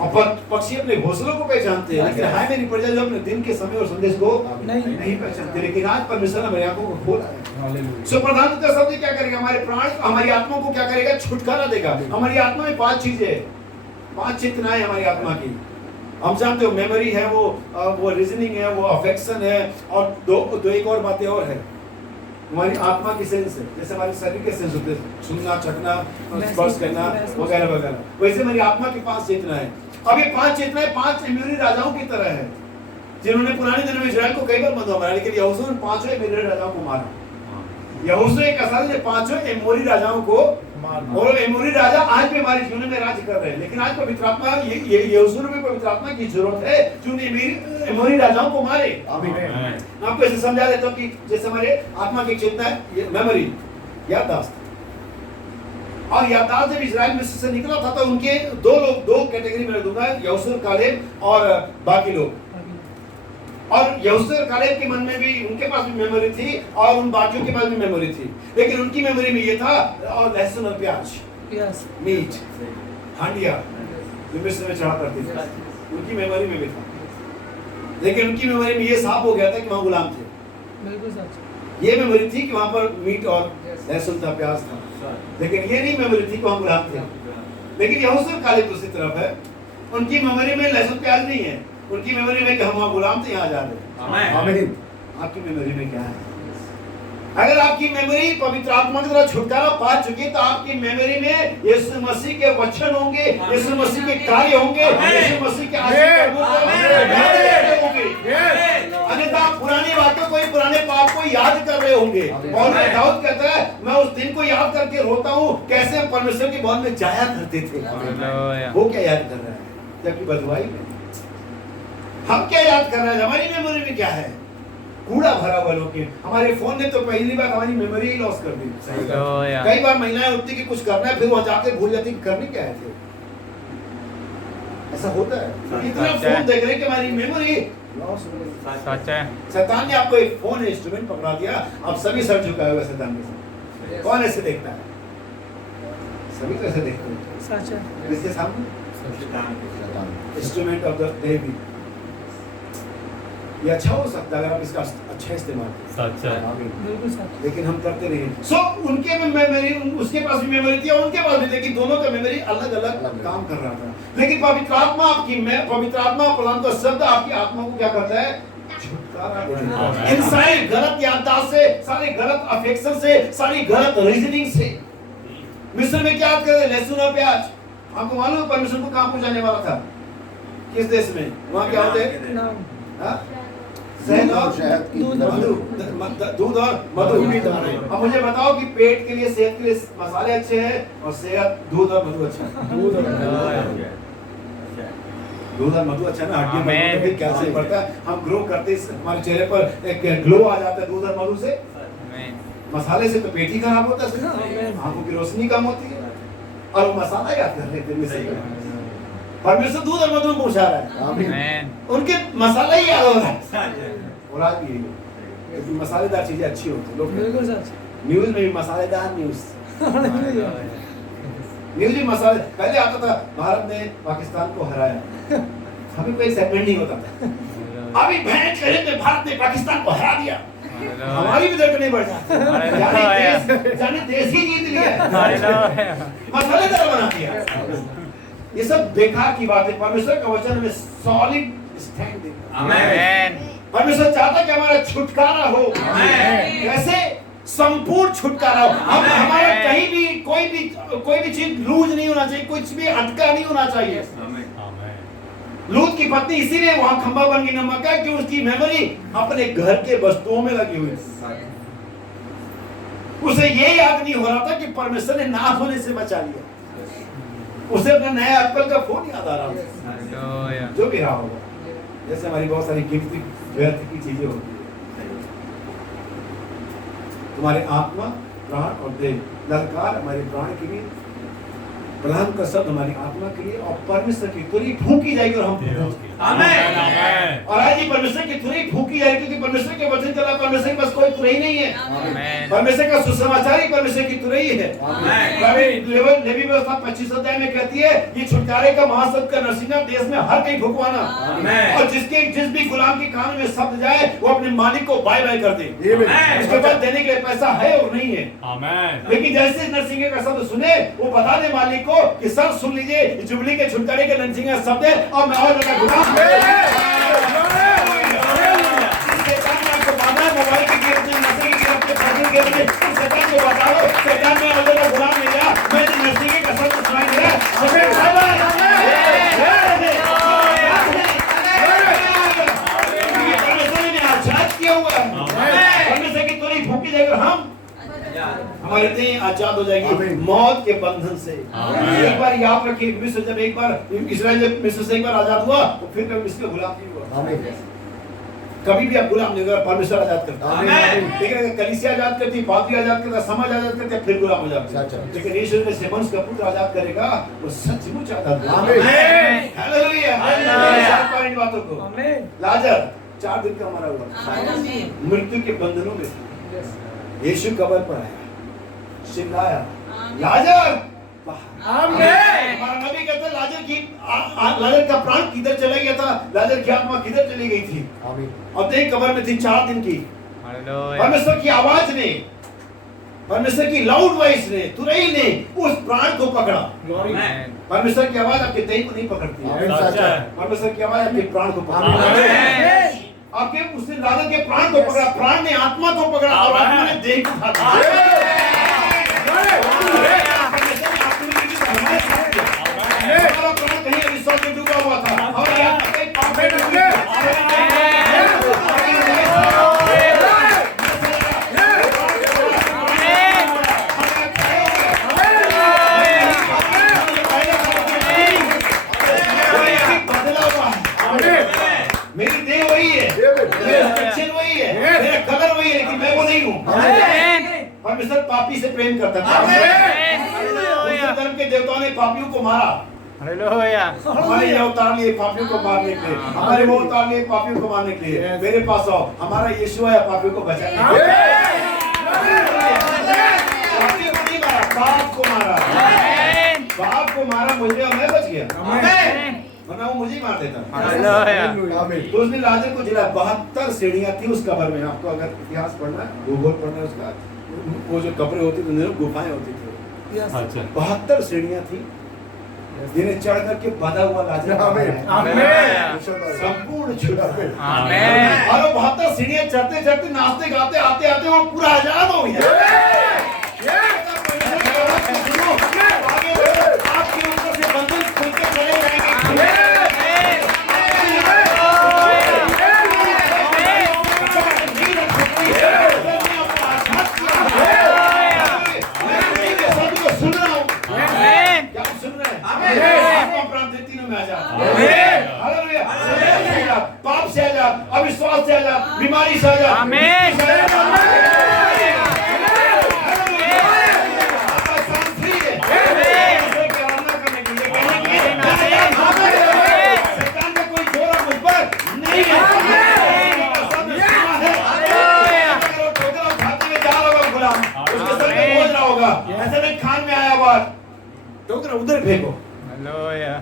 और पक्षी अपने घोंसलों को पहचानते हैं, लेकिन हाय मेरी प्रजा जो अपने दिन के समय और संदेश को नहीं पहचानते। लेकिन आज परमेश्वर ने मेरी आंखों को खोला है। सो प्रधान दूत का शब्द क्या करेगा? हमारे प्राण, हमारी आत्मा को क्या करेगा? छुटकारा देगा। हमारी आत्मा में 5 चीजें, 5 चेतनाएं हमारी आत्मा की। हम जानते हो मेमोरी है, वो रीजनिंग है, वो अफेक्शन है, और दो एक और बातें और है। हमारी आत्मा की सेंस है, जैसे हमारे शरीर के सेंस होते हैं, सुनना, चखना, स्पर्श करना वगैरह वगैरह, वैसे हमारी आत्मा की 5 चेतनाएं। अब ये 5 चेतनाएं 5 एमोरी राजाओं की तरह है, जिन्होंने पुराने दिनों में इस्राएल को कई बार बंधुआ बनाया, लेकिन यहोशू ने 5 एमोरी राजाओं को मारा। यहोशू एक असाद ने 5 एमोरी राजाओं को, और एमोरी राजा आज भी हमारे जीवन में राज्य कर रहे हैं। लेकिन आज पवित्र आत्मा, ये यहोशू में पवित्र आत्मा की जरूरत है जो एमोरी राजाओं को मारे। मैं आपको ऐसे समझा देता हूँ कि जैसे हमारे आत्मा की चेतना है मेमोरी, याददाश्त, और याददाश्त जब इजराइल मिस्र से निकला था तो उनके दो कैटेगरी में दूंगा, यहोशू, कालेब और बाकी लोग। और यहोशू और कालेब के मन में भी, उनके पास भी मेमोरी थी, और उन बाकियों के पास भी मेमोरी थी, लेकिन उनकी मेमोरी में ये था, और लहसुन और प्याज, यस, मीट, हांडिया जो मिस्र में चढ़ा करते थे, उनकी मेमोरी में भी था। लेकिन उनकी मेमोरी में ये साफ हो गया था कि वहाँ गुलाम थे। बिल्कुल सच। ये मेमोरी थी कि वहाँ पर मीट और लहसुन था, प्याज था, लेकिन ये नहीं मेमोरी थी कि वहाँ गुलाम थे। लेकिन यहोशू और कालेब दूसरी तरफ है, उनकी मेमोरी में लहसुन प्याज नहीं है, उनकी मेमोरी में कि हम वहाँ गुलाम थे, यहाँ आजाद हैं। आमीन। आपकी मेमोरी में क्या है? अगर आपकी मेमोरी पवित्र आत्मा के द्वारा छुटकारा पा चुकी है, तो आपकी मेमोरी में यीशु मसीह के वचन होंगे, यीशु मसीह के कार्य होंगे, यीशु मसीह के आशीर्वाद होंगे। अन्यथा आप पुरानी बातों को, पुराने पाप को याद कर रहे होंगे। और दाऊद कहता है, मैं उस दिन को याद करके रोता हूँ, कैसे परमेश्वर के भवन में जाया करते थे। वो क्या याद कर रहा है? जबकि बदवाई में हम क्या याद कर रहे हैं? हमारी मेमोरी में क्या है? कूड़ा भरा हुआ लोग। हमारे फोन ने तो पहली बार हमारी मेमोरी ही लॉस कर दी। कई बार महिलाएं उठती कि कुछ करना है, फिर वहां जाके भूल जाती कि करने क्या है थे। ऐसा होता है, इतना फोन देख रहे कि हमारी मेमोरी लॉस हो गई। सच है। शैतान ने आपको एक फोन इंस्ट्रूमेंट पकड़ा दिया, आप सभी सर झुकाए हुए शैतान के साथ। कौन ऐसे देखता है? सभी तो ऐसे देखते हैं। सच है। इसके सामने इंस्ट्रूमेंट ऑफ द डेविल। ये अच्छा हो सकता है अगर आप इसका अच्छा इस्तेमाल करें। सच है। बिल्कुल सच। लेकिन हम करते नहीं। सो उनके में मेमोरी, उसके पास भी मेमोरी थी और उनके पास भी, लेकिन दोनों का मेमोरी अलग अलग काम कर रहा था। लेकिन पवित्र आत्मा आपकी, पवित्र आत्मा प्रधान का शब्द आपकी आत्मा को क्या करता है? छुटकारा देता है। इन सारी गलत याददाश्त से, सारी गलत अफेक्शन से, सारी गलत रीजनिंग से। मिस्र में क्या कर रहे? लहसुन और प्याज। आपको मालूम है परमेश्वर को कहां पहुंचाने वाला था? किस देश में? वहां क्या होते हैं? शहद और शहद की मधु, दूध और मधु। अब मुझे बताओ कि पेट के लिए, सेहत के लिए मसाले अच्छे हैं और सेहत, दूध और मधु अच्छा है? दूध और मधु अच्छा है ना, हड्डियों में भी कैल्शियम बढ़ता है, हम ग्रो करते हैं, हमारे चेहरे पर एक ग्लो आ जाता है दूध और मधु से। मसाले से तो पेट ही खराब होता है, आंखों की रोशनी कम होती है, और वो मसाला याद कर रहे थे से परमेश्वर दूध और मधु में पहुंचा रहा है, उनके मसाला ही याद हो रहा है। और आज भी क्योंकि मसालेदार चीजें अच्छी होती है, बिल्कुल सच। न्यूज में भी मसालेदार न्यूज भी मसाले। पहले आता था भारत ने पाकिस्तान को हराया, अभी कोई सेगमेंट नहीं होता था, अभी भैंस गरीब में भारत ने पाकिस्तान को हरा दिया, हमारी भी धड़कनें बढ़ जाती, जाने देश ही जीत लिया, मसालेदार बना दिया। ये सब बेकार की बात है, परमेश्वर का वचन हमें सॉलिड स्टैंड देता है। परमेश्वर चाहता है कि हमारा छुटकारा हो, कैसे? संपूर्ण छुटकारा हो। हम हमारा कहीं भी कोई भी चीज लूज नहीं होना चाहिए, कुछ भी अटका नहीं होना चाहिए। लूत की पत्नी इसीलिए वहां खंबा बन गई नमक का कि उसकी मेमोरी अपने घर के वस्तुओं में लगी हुई, उसे ये याद नहीं हो रहा था कि परमेश्वर ने नाश होने से बचा लिया, उसे अपना नया एप्पल का फोन याद आ रहा था, जो भी रहा होगा। जैसे हमारी बहुत सारी गिफ्ट व्यर्थ की चीजें होती है, तुम्हारे आत्मा, प्राण और देह, ललकार हमारे प्राण के लिए, प्रधान का शब्द हमारी आत्मा के लिए, और परमेश्वर की तुरही फूंकी जाएगी और हम आमीन। और आज ही परमेश्वर की तुरही फूंकी जाएगी, क्योंकि परमेश्वर के वचन के अलावा परमेश्वर के पास कोई तुरही नहीं है। परमेश्वर का सुसमाचार ही परमेश्वर की तुरही है। लेवी व्यवस्था 25 अध्याय में कहती है, ये छुटकारे का महाशब्द का नरसिंगा देश में हर कहीं फुकवाना, और जिस भी गुलाम के कान में शब्द जाए वो अपने मालिक को बाय बाय कर दे, उसके बाद देने के लिए पैसा है और नहीं है। लेकिन जैसे नरसिंगे का शब्द सुने, वो बता दे मालिक को कि सर सुन लीजिए, जुबली के छुटकारे के नरसिंगे का शब्द है, और मैं और बता गुलाम मोबाइल की गिरफ्त में, नशे की गिरफ्त में, फैशन की गिरफ्त में, शैतान को बताओ, शैतान में अल्लाह का गुलाम नहीं है, मैं तो नरसिंगे का शब्द सुनाई दे रहा है। हमारे देह आजाद हो जाएगी मौत के बंधन से। एक बार याद रखिए, मिस्र जब एक बार इस्राएल जब मिस्र से एक बार आजाद हुआ, तो फिर कभी मिस्र का गुलाम नहीं हुआ। कभी भी आप गुलाम नहीं होगा, परमेश्वर आजाद करता है। लेकिन कलीसिया आजाद करती, पादरी आजाद करता, समाज आजाद करते, फिर गुलाम हो जाते हैं। लेकिन यीशु ने सेमंस का पुत्र आजाद करेगा, वो सचमुच आजाद करेगा। Hallelujah, hallelujah. इन बातों को लाजर 4 दिन का मरा हुआ, मृत्यु के बंधनों में, यीशु कब्र पर आया, चिल्लाया, लाजर हमारा नबी कहता है लाजर का प्राण किधर चला गया था, लाजर की आत्मा किधर चली गई थी, और देख कब्र में थी 4 दिन की। परमेश्वर की आवाज ने, परमेश्वर की लाउड वॉइस ने, तुरही ने उस प्राण को पकड़ा। परमेश्वर की आवाज आपके देह को नहीं पकड़ती है, परमेश्वर की आवाज आपके प्राण को पकड़ती। आपके उसने लाजर के प्राण को पकड़ा, प्राण ने आत्मा को पकड़ा, और आत्मा ने देह को पकड़ा। हमारा प्राण कहीं रिसोर्ट में डूबा हुआ था, और यहाँ पे पापे डूबे। मेरी देह वही है, वही है, मेरा कलर वही है, लेकिन मैं वो नहीं हूँ। परमेश्वर पापी से प्रेम करता था। धर्म के देवताओं ने पापियों को मारा, हमारे यहाँ उतार लिए पापियों को मारने के लिए, हमारे वो उतार लिए पापियों को मारने के लिए। मेरे पास आओ, हमारा यीशु है पापियों को बचाने। पापियों को नहीं मारा, पाप को मारा, पाप को मारा मुझे, और मैं बच गया, वरना वो मुझे मार देता। तो उसने लाजर को जिला 72 सीढ़ियां थी उस कब्र में। आपको अगर इतिहास पढ़ना है, भूगोल पढ़ना है उसका, वो जो कब्रें होती थी गुफाएं होती थी, 72 सीढ़ियां थी जिन्हें चढ़ करके बंधा हुआ लाजर संपूर्ण छुटकारा। और वो 72 सीढ़ियां चढ़ते चढ़ते, नाचते गाते, आते आते वो पूरा आजाद हो गया। आपके ऊपर से बंधन खुलकर चले जाएंगे। अविश्वास से आजाद, बीमारी से आजाद, आमीन। शैतान का कोई जोर मुझ पर नहीं है। ठोकरा उठाते हुए जा रहा होगा गुलाम, उसके सर पे बोझ रहा होगा, ऐसे नहीं खान में आया बात, ठोकरा उधर फेंको, हालेलुया।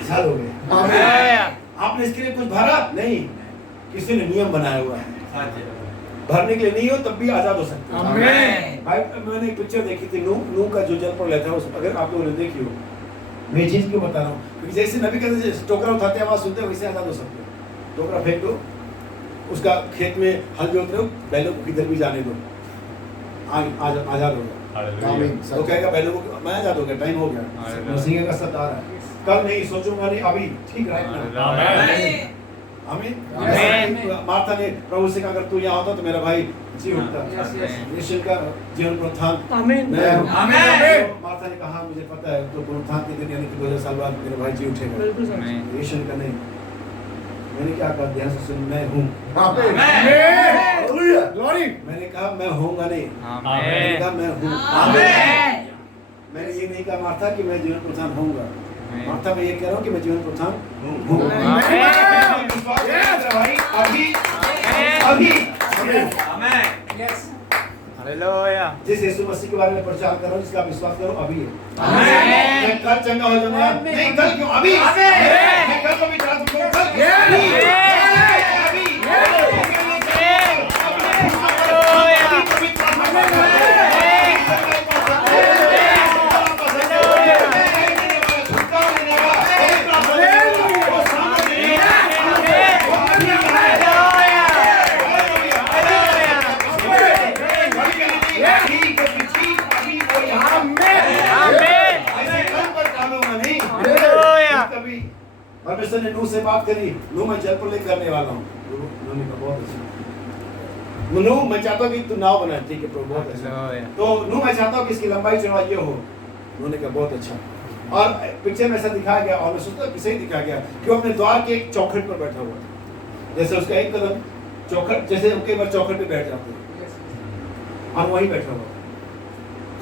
आजाद हो गए। हालेलुया। आपने इसके लिए कुछ भरा नहीं, किसी ने नियम बनाया हुआ है, भरने के लिए नहीं हो तब भी आजाद हो सकते हो। आमीन। भाई मैंने एक पिक्चर देखी थी, नूह का जो जल प्रलय था, उस अगर आप लोगों ने देखी हो, मैं ये चीज क्यों बता रहा हूँ, क्योंकि जैसे नबी कहते जैसे टोकरा उठाते आवाज सुनते हो वैसे आजाद हो सकते हो। टोकरा फेंक दो, उसका खेत में हल जोतते हो, बैलों को किधर भी जाने दो, आजाद हो गया। आमीन। तो कहेगा बैलों को मैं आजाद हो गया, टाइम हो गया, हालेलुया। मसीह का सत्ता आ रहा है, कल नहीं सोचूंगा नहीं, अभी ठीक राइट ना। आमीन। आमीन। आमीन। मार्था ने प्रभु से कहा अगर तू यहाँ होता तो मेरा भाई जी उठता। यीशु का जीवन पुनरुत्थान आमीन। मैं हूँ। आमीन। मार्था ने कहा मुझे पता है तो पुनरुत्थान के दिन यानी कि 2000 साल बाद मेरा भाई जी उठेगा। बिल्कुल सच। आमीन। यीशु का नहीं, मैंने क्या कहा ध्यान से सुन, मैं हूँ। आमीन। हालेलुया। ग्लोरी। मैंने कहा मैं होऊंगा नहीं, मैंने आमीन। कहा मैं हूँ। आमीन। मैंने ये नहीं कहा मार्था कि मैं जीवन पुनरुत्थान होऊंगा, आमीन। मार्था मैं ये कह रहा हूँ कि मैं जीवन पुनरुत्थान हूँ। आमीन। विश्वास करो भाई, अभी अभी हालेलुया। जिस यीशु मसीह के बारे में प्रचार कर रहा हूँ, जिसका विश्वास करो अभी है। आमीन। मैं कल चंगा हो जाऊंगा, नहीं कल क्यों, अभी। मैं कल को भी चला दूंगा, कल क्यों, अभी। परमेश्वर ने नूह से बात करी, नूह मैं जल प्रलय करने वाला हूँ। नूह ने कहा बहुत अच्छा। नूह मैं चाहता हूँ कि तू नाव बना, ठीक है प्रभु बहुत अच्छा। हालेलुया। तो नूह मैं चाहता हूँ कि इसकी लंबाई चौड़ाई ये हो। नूह ने कहा बहुत अच्छा। और पिक्चर में ऐसा दिखाया गया और मैं सोचता हूँ कि सही दिखाया गया कि वो अपने द्वार के एक चौखट पर बैठा हुआ था। जैसे उसका एक कदम चौखट, जैसे हम कई बार चौखट पे बैठ जाते हैं और वहीं बैठा हुआ।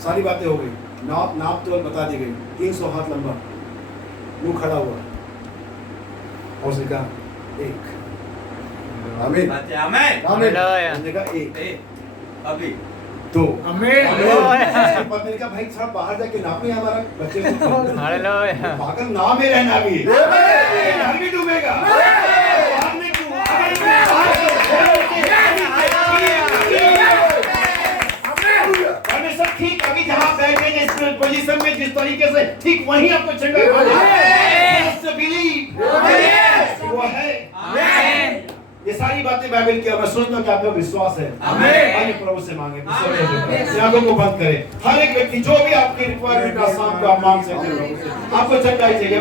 सारी बातें हो गई, नाप तोल बता दी गई, 300 हाथ लंबा। नूह खड़ा हुआ और उसने कहा एक, आमीन। आमीन। हालेलुया। उसने कहा एक, अभी। दो, आमीन। उसके पत्नी ने कहा भाई थोड़ा बाहर जाके नापे हमारा बच्चे को। हालेलुया। पागल नाव में रहना भी, घर भी डूबेगा। बाहर में क्यों? परमेश्वर ठीक अभी जहाँ बैठे जिस पोजीशन में जिस तरीके से ठीक वहीं आपको चंगा वो है। ये सारी बातें बाइबल की, मैं सोचता हूँ कि आपका विश्वास है। आइए प्रभु से मांगे, आंखों को बंद करें। हर एक व्यक्ति जो भी आपकी रिक्वायरमेंट का साथ आप मांग सकते हो, आपको चंगाई चाहिए।